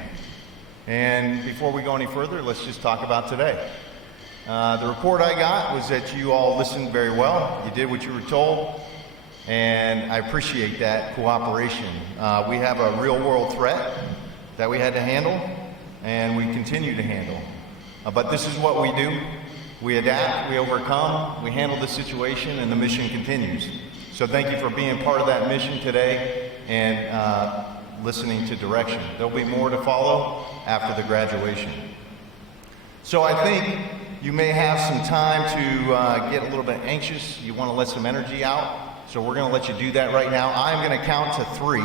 And before we go any further, let's just talk about today. The report I got was that you all listened very well. You did what you were told, and I appreciate that cooperation. We have a real-world threat that we had to handle, and we continue to handle. But this is what we do. We adapt, we overcome, we handle the situation, and the mission continues. So thank you for being part of that mission today and listening to direction. There'll be more to follow after the graduation. So I think you may have some time to get a little bit anxious. You want to let some energy out. So we're going to let you do that right now. I'm going to count to 3.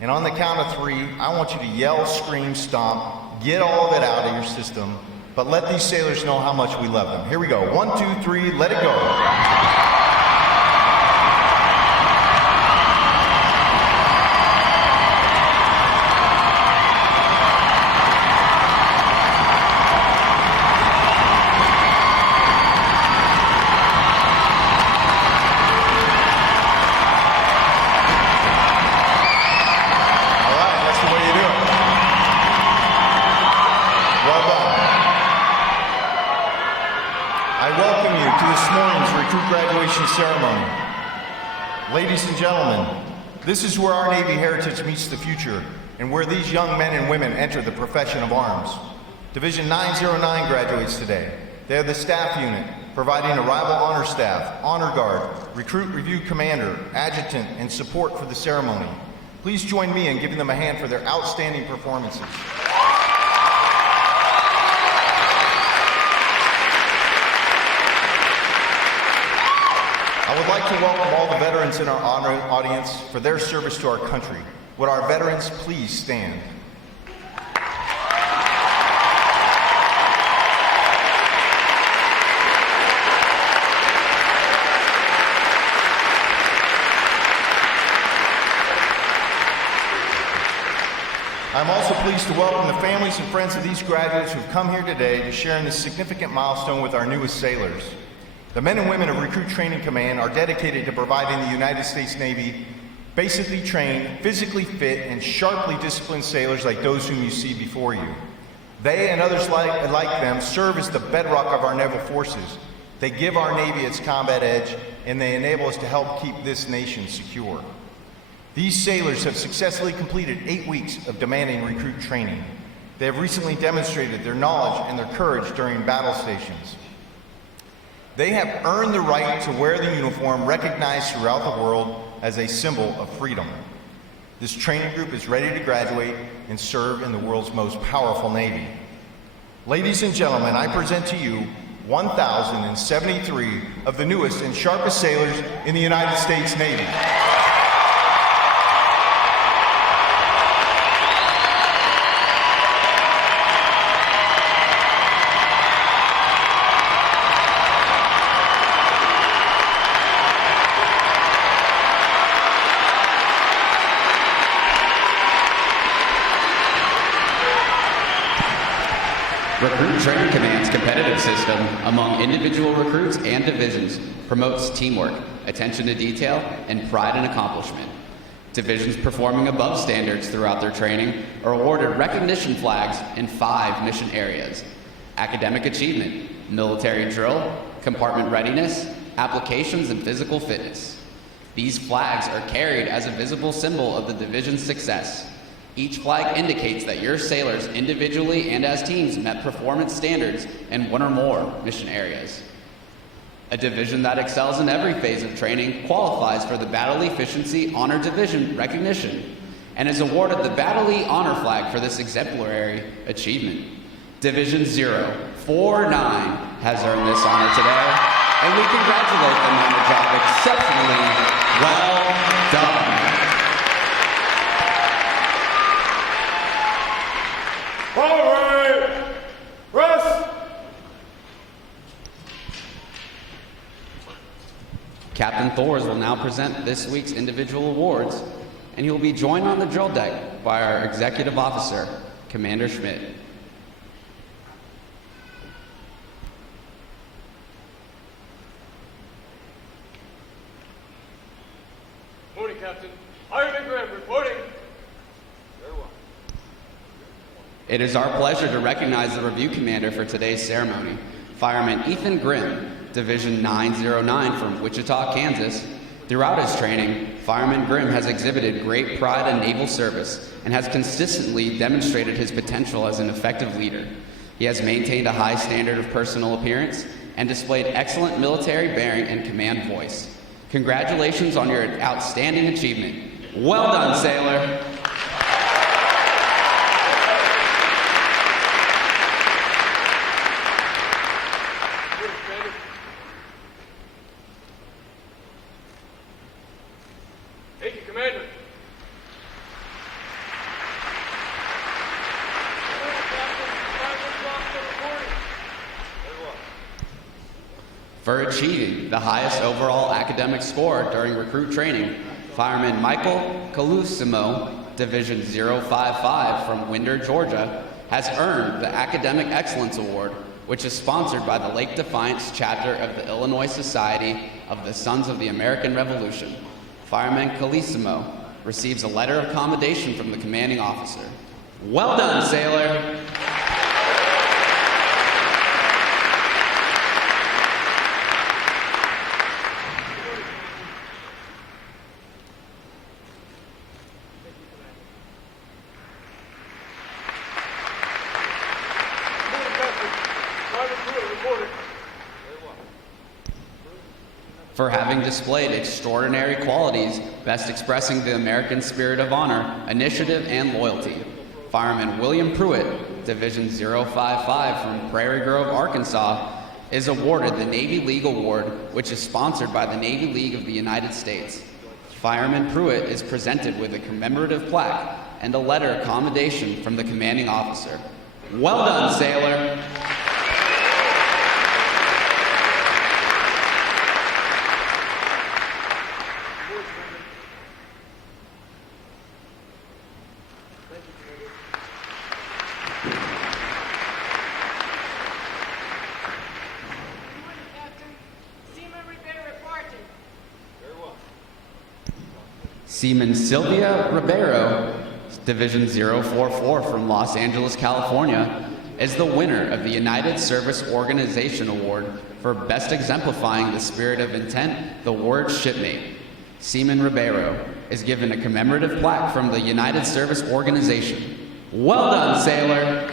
And on the count of 3, I want you to yell, scream, stomp, get all of it out of your system. But let these sailors know how much we love them. Here we go. 1, 2, 3, let it go. Graduation ceremony. Ladies and gentlemen, this is where our Navy heritage meets the future and where these young men and women enter the profession of arms. Division 909 graduates today. They are the staff unit, providing arrival honor staff, honor guard, recruit review commander, adjutant, and support for the ceremony. Please join me in giving them a hand for their outstanding performances. I would like to welcome all the veterans in our audience for their service to our country. Would our veterans please stand? I'm also pleased to welcome the families and friends of these graduates who've come here today to share in this significant milestone with our newest sailors. The men and women of Recruit Training Command are dedicated to providing the United States Navy basically trained, physically fit, and sharply disciplined sailors like those whom you see before you. They and others like them serve as the bedrock of our naval forces. They give our Navy its combat edge, and they enable us to help keep this nation secure. These sailors have successfully completed 8 weeks of demanding recruit training. They have recently demonstrated their knowledge and their courage during battle stations. They have earned the right to wear the uniform recognized throughout the world as a symbol of freedom. This training group is ready to graduate and serve in the world's most powerful Navy. Ladies and gentlemen, I present to you 1,073 of the newest and sharpest sailors in the United States Navy. Recruit Training Command's competitive system among individual recruits and divisions promotes teamwork, attention to detail, and pride in accomplishment. Divisions performing above standards throughout their training are awarded recognition flags in 5 mission areas: academic achievement, military drill, compartment readiness, applications, and physical fitness. These flags are carried as a visible symbol of the division's success. Each flag indicates that your sailors individually and as teams met performance standards in 1 or more mission areas. A division that excels in every phase of training qualifies for the Battle Efficiency Honor Division recognition and is awarded the Battle E Honor Flag for this exemplary achievement. Division 049 has earned this honor today, and we congratulate them on their job exceptionally well done. All right, rest. Captain Thors will now present this week's individual awards, and he will be joined on the drill deck by our executive officer, Commander Schmidt. Morning, Captain. I am It is our pleasure to recognize the review commander for today's ceremony, Fireman Ethan Grimm, Division 909 from Wichita, Kansas. Throughout his training, Fireman Grimm has exhibited great pride in naval service and has consistently demonstrated his potential as an effective leader. He has maintained a high standard of personal appearance and displayed excellent military bearing and command voice. Congratulations on your outstanding achievement. Well done, sailor. Thank you, Commander. For achieving the highest overall academic score during recruit training, Fireman Michael Calusimo, Division 055 from Winder, Georgia, has earned the Academic Excellence Award, which is sponsored by the Lake Defiance chapter of the Illinois Society of the Sons of the American Revolution. Fireman Calusimo receives a letter of commendation from the commanding officer. Well done, sailor! For having displayed extraordinary qualities, best expressing the American spirit of honor, initiative, and loyalty, Fireman William Pruitt, Division 055 from Prairie Grove, Arkansas, is awarded the Navy League Award, which is sponsored by the Navy League of the United States. Fireman Pruitt is presented with a commemorative plaque and a letter of commendation from the commanding officer. Well done, sailor! Seaman Sylvia Ribeiro, Division 044 from Los Angeles, California, is the winner of the United Service Organization Award for best exemplifying the spirit of intent, the word shipmate. Seaman Ribeiro is given a commemorative plaque from the United Service Organization. Well done, sailor!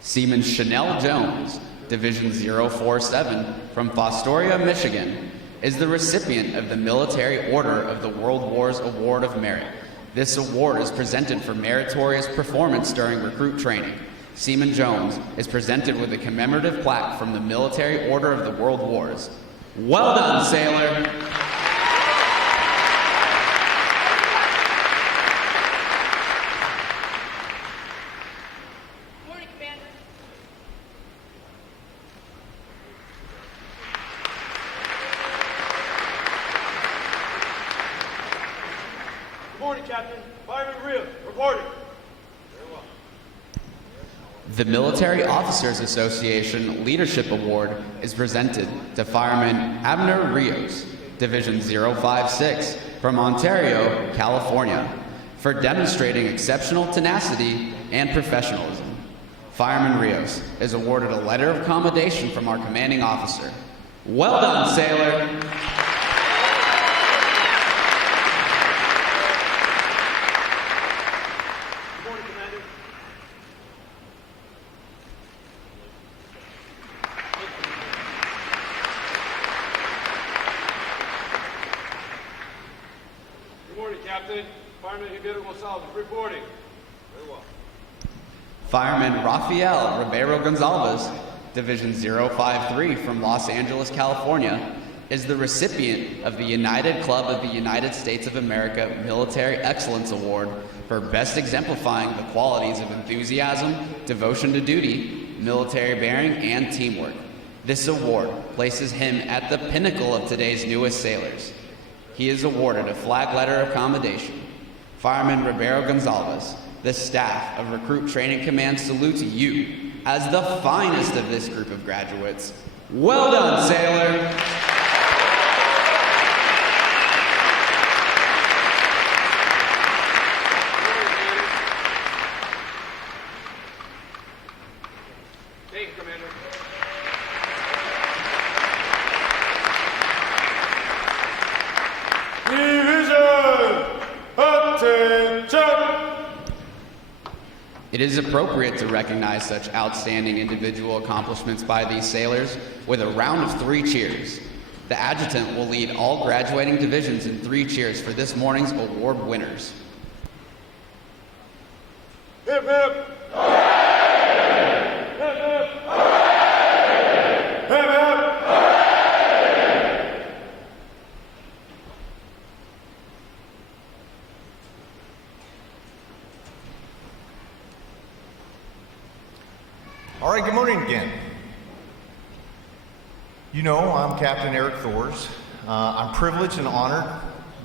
Seaman Chanel Jones, Division 047 from Fostoria, Michigan, is the recipient of the Military Order of the World War's Award of Merit. This award is presented for meritorious performance during recruit training. Seaman Jones is presented with a commemorative plaque from the Military Order of the World Wars. Well done, sailor! The Military Officers Association Leadership Award is presented to Fireman Abner Rios, Division 056 from Ontario, California, for demonstrating exceptional tenacity and professionalism. Fireman Rios is awarded a letter of commendation from our commanding officer. Well done, sailor! Fireman Rafael Ribeiro Gonzalez, Division 053 from Los Angeles, California, is the recipient of the United Club of the United States of America Military Excellence Award for best exemplifying the qualities of enthusiasm, devotion to duty, military bearing, and teamwork. This award places him at the pinnacle of today's newest sailors. he is awarded a flag letter of commendation. Fireman Ribeiro Gonzalez, the staff of Recruit Training Command salutes you as the finest of this group of graduates. Well done, sailor! Thank you, Commander. It is appropriate to recognize such outstanding individual accomplishments by these sailors with a round of 3 cheers. The adjutant will lead all graduating divisions in 3 cheers for this morning's award winners. Hip, hip. All right, good morning again. You know, I'm Captain Eric Thors. I'm privileged and honored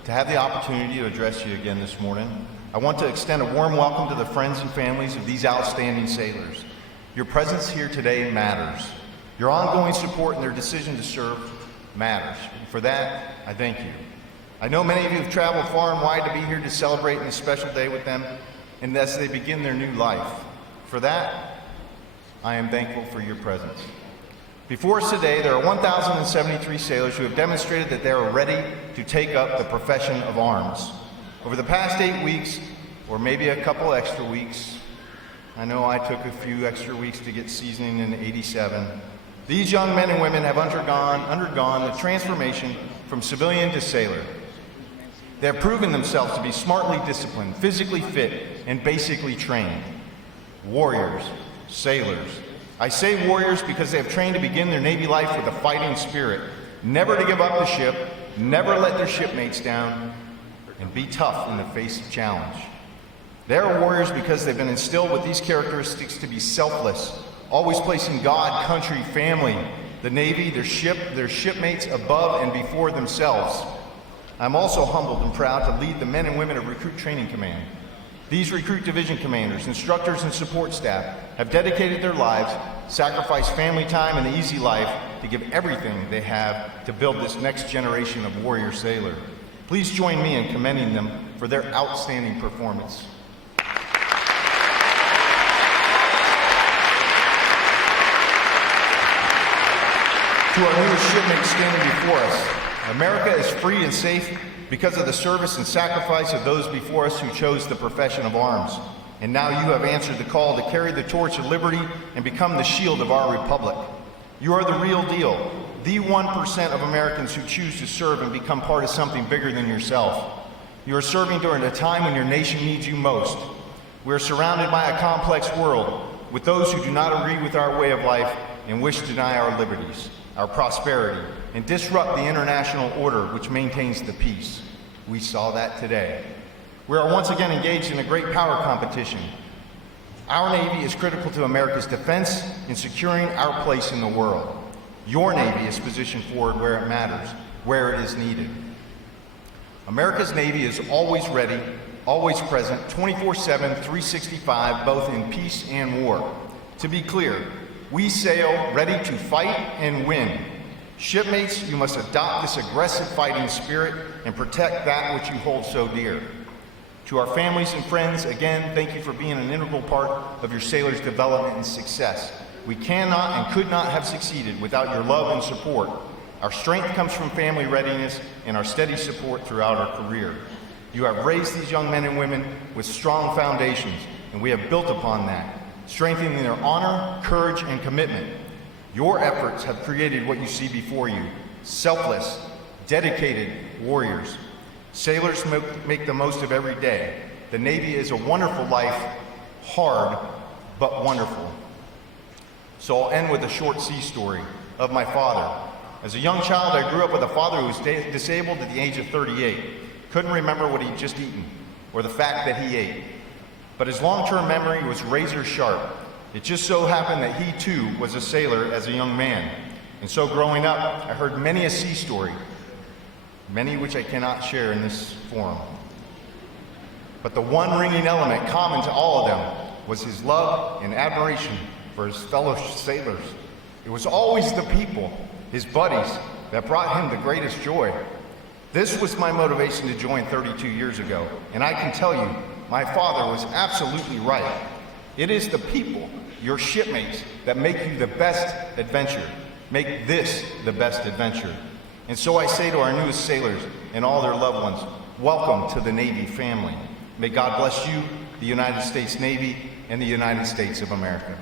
to have the opportunity to address you again this morning. I want to extend a warm welcome to the friends and families of these outstanding sailors. Your presence here today matters. Your ongoing support and their decision to serve matters. And for that, I thank you. I know many of you have traveled far and wide to be here to celebrate this special day with them and as they begin their new life. For that, I am thankful for your presence. Before us today, there are 1,073 sailors who have demonstrated that they are ready to take up the profession of arms. Over the past 8 weeks, or maybe a couple extra weeks, I know I took a few extra weeks to get seasoning in '87, these young men and women have undergone the transformation from civilian to sailor. They have proven themselves to be smartly disciplined, physically fit, and basically trained. Warriors. Sailors. I say warriors because they have trained to begin their Navy life with a fighting spirit, never to give up the ship, never let their shipmates down, and be tough in the face of challenge. They are warriors because they've been instilled with these characteristics to be selfless, always placing God, country, family, the Navy, their shipmates above and before themselves. I'm also humbled and proud to lead the men and women of Recruit Training Command. These recruit division commanders, instructors, and support staff have dedicated their lives, sacrificed family time and the easy life to give everything they have to build this next generation of warrior sailor. Please join me in commending them for their outstanding performance. To our newest shipmates standing before us, America is free and safe because of the service and sacrifice of those before us who chose the profession of arms. And now you have answered the call to carry the torch of liberty and become the shield of our republic. You are the real deal, the 1% of Americans who choose to serve and become part of something bigger than yourself. You are serving during a time when your nation needs you most. We are surrounded by a complex world with those who do not agree with our way of life and wish to deny our liberties, our prosperity, and disrupt the international order which maintains the peace. We saw that today. We are once again engaged in a great power competition. Our Navy is critical to America's defense in securing our place in the world. Your Navy is positioned forward where it matters, where it is needed. America's Navy is always ready, always present, 24/7, 365, both in peace and war. To be clear, we sail ready to fight and win. Shipmates, you must adopt this aggressive fighting spirit and protect that which you hold so dear. To our families and friends, again, thank you for being an integral part of your sailors' development and success. We cannot and could not have succeeded without your love and support. Our strength comes from family readiness and our steady support throughout our career. You have raised these young men and women with strong foundations, and we have built upon that, strengthening their honor, courage, and commitment. Your efforts have created what you see before you, selfless, dedicated warriors. Sailors make the most of every day. The Navy is a wonderful life, hard, but wonderful. So I'll end with a short sea story of my father. As a young child, I grew up with a father who was disabled at the age of 38. Couldn't remember what he'd just eaten, or the fact that he ate. But his long-term memory was razor sharp. It just so happened that he too was a sailor as a young man. And so growing up, I heard many a sea story. many which I cannot share in this forum. But the one ringing element common to all of them was his love and admiration for his fellow sailors. It was always the people, his buddies, that brought him the greatest joy. This was my motivation to join 32 years ago, and I can tell you, my father was absolutely right. It is the people, your shipmates, that make you the best adventure, make this the best adventure. And so I say to our newest sailors and all their loved ones, welcome to the Navy family. May God bless you, the United States Navy, and the United States of America.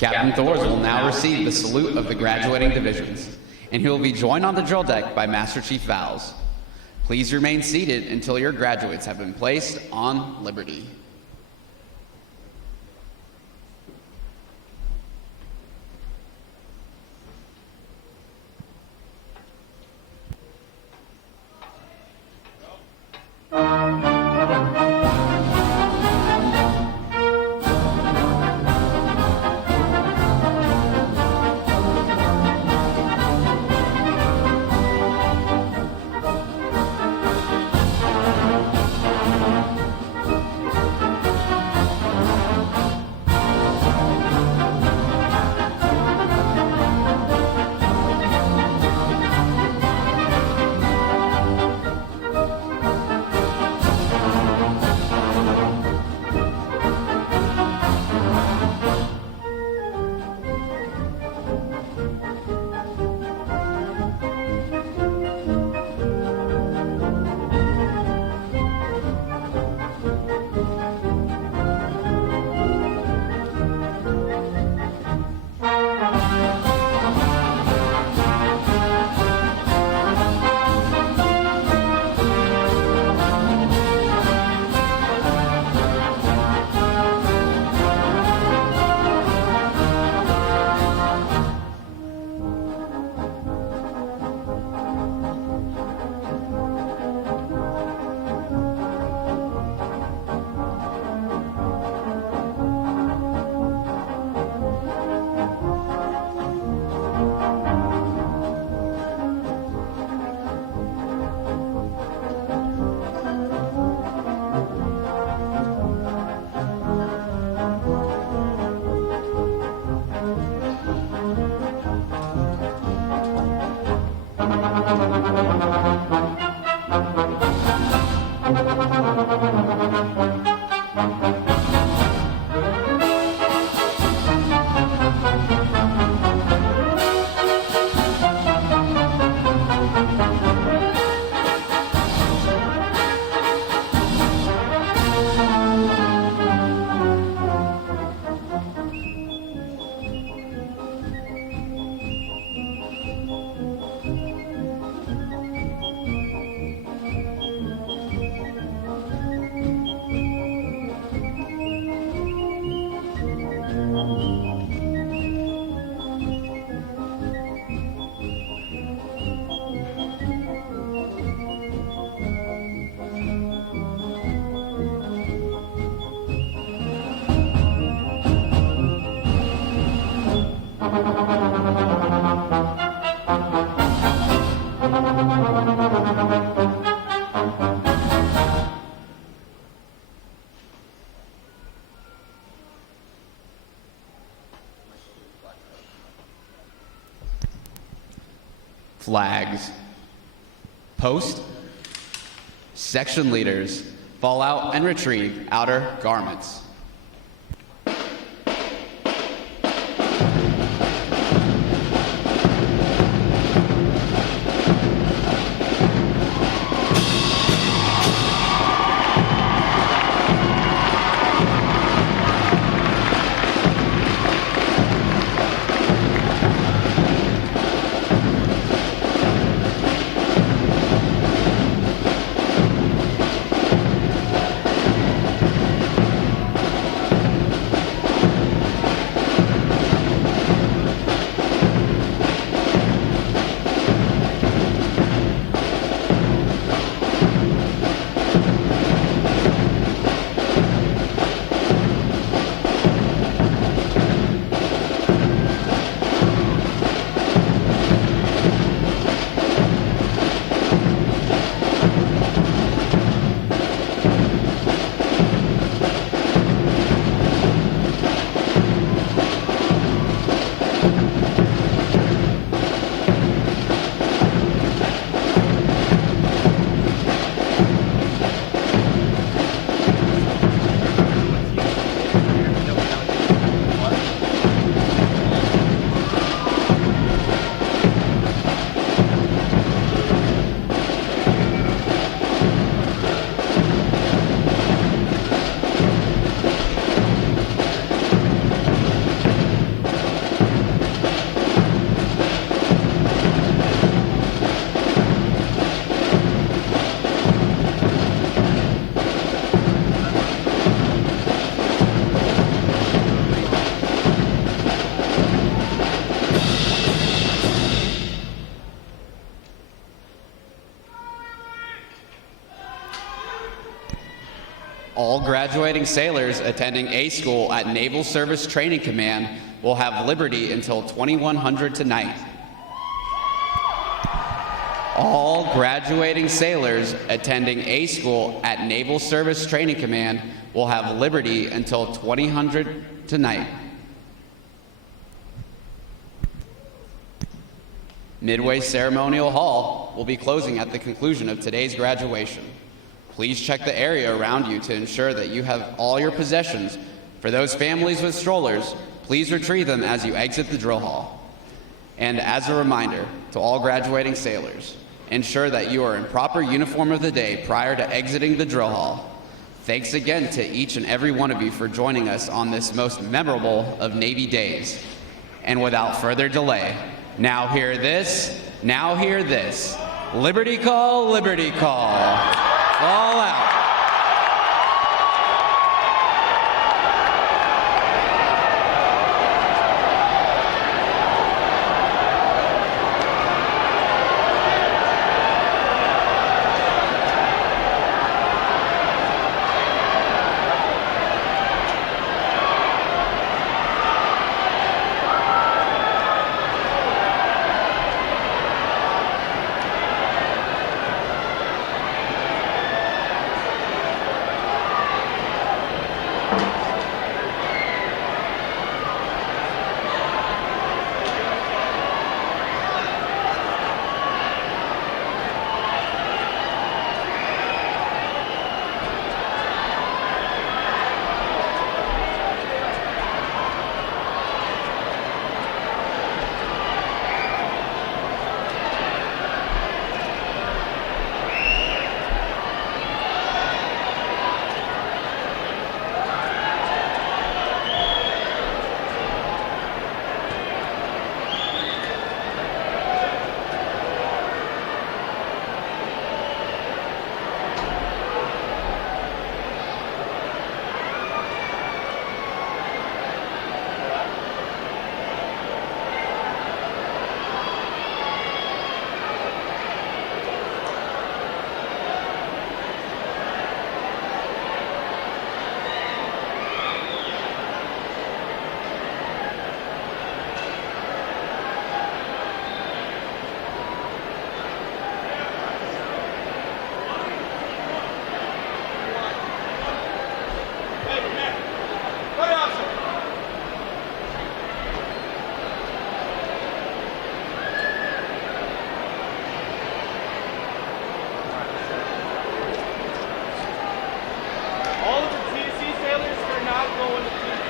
Captain Thors will now receive the salute of the graduating divisions, and he will be joined on the drill deck by Master Chief Vowles. Please remain seated until your graduates have been placed on liberty. flags, post, section leaders, fall out and retrieve outer garments. All graduating sailors attending A School at Naval Service Training Command will have liberty until 2100 tonight. All graduating sailors attending A School at Naval Service Training Command will have liberty until 2000 tonight. Midway Ceremonial Hall will be closing at the conclusion of today's graduation. Please check the area around you to ensure that you have all your possessions. For those families with strollers, please retrieve them as you exit the drill hall. And as a reminder to all graduating sailors, ensure that you are in proper uniform of the day prior to exiting the drill hall. Thanks again to each and every one of you for joining us on this most memorable of Navy days. And without further delay, now hear this, now hear this. Liberty call, liberty call. Fall out.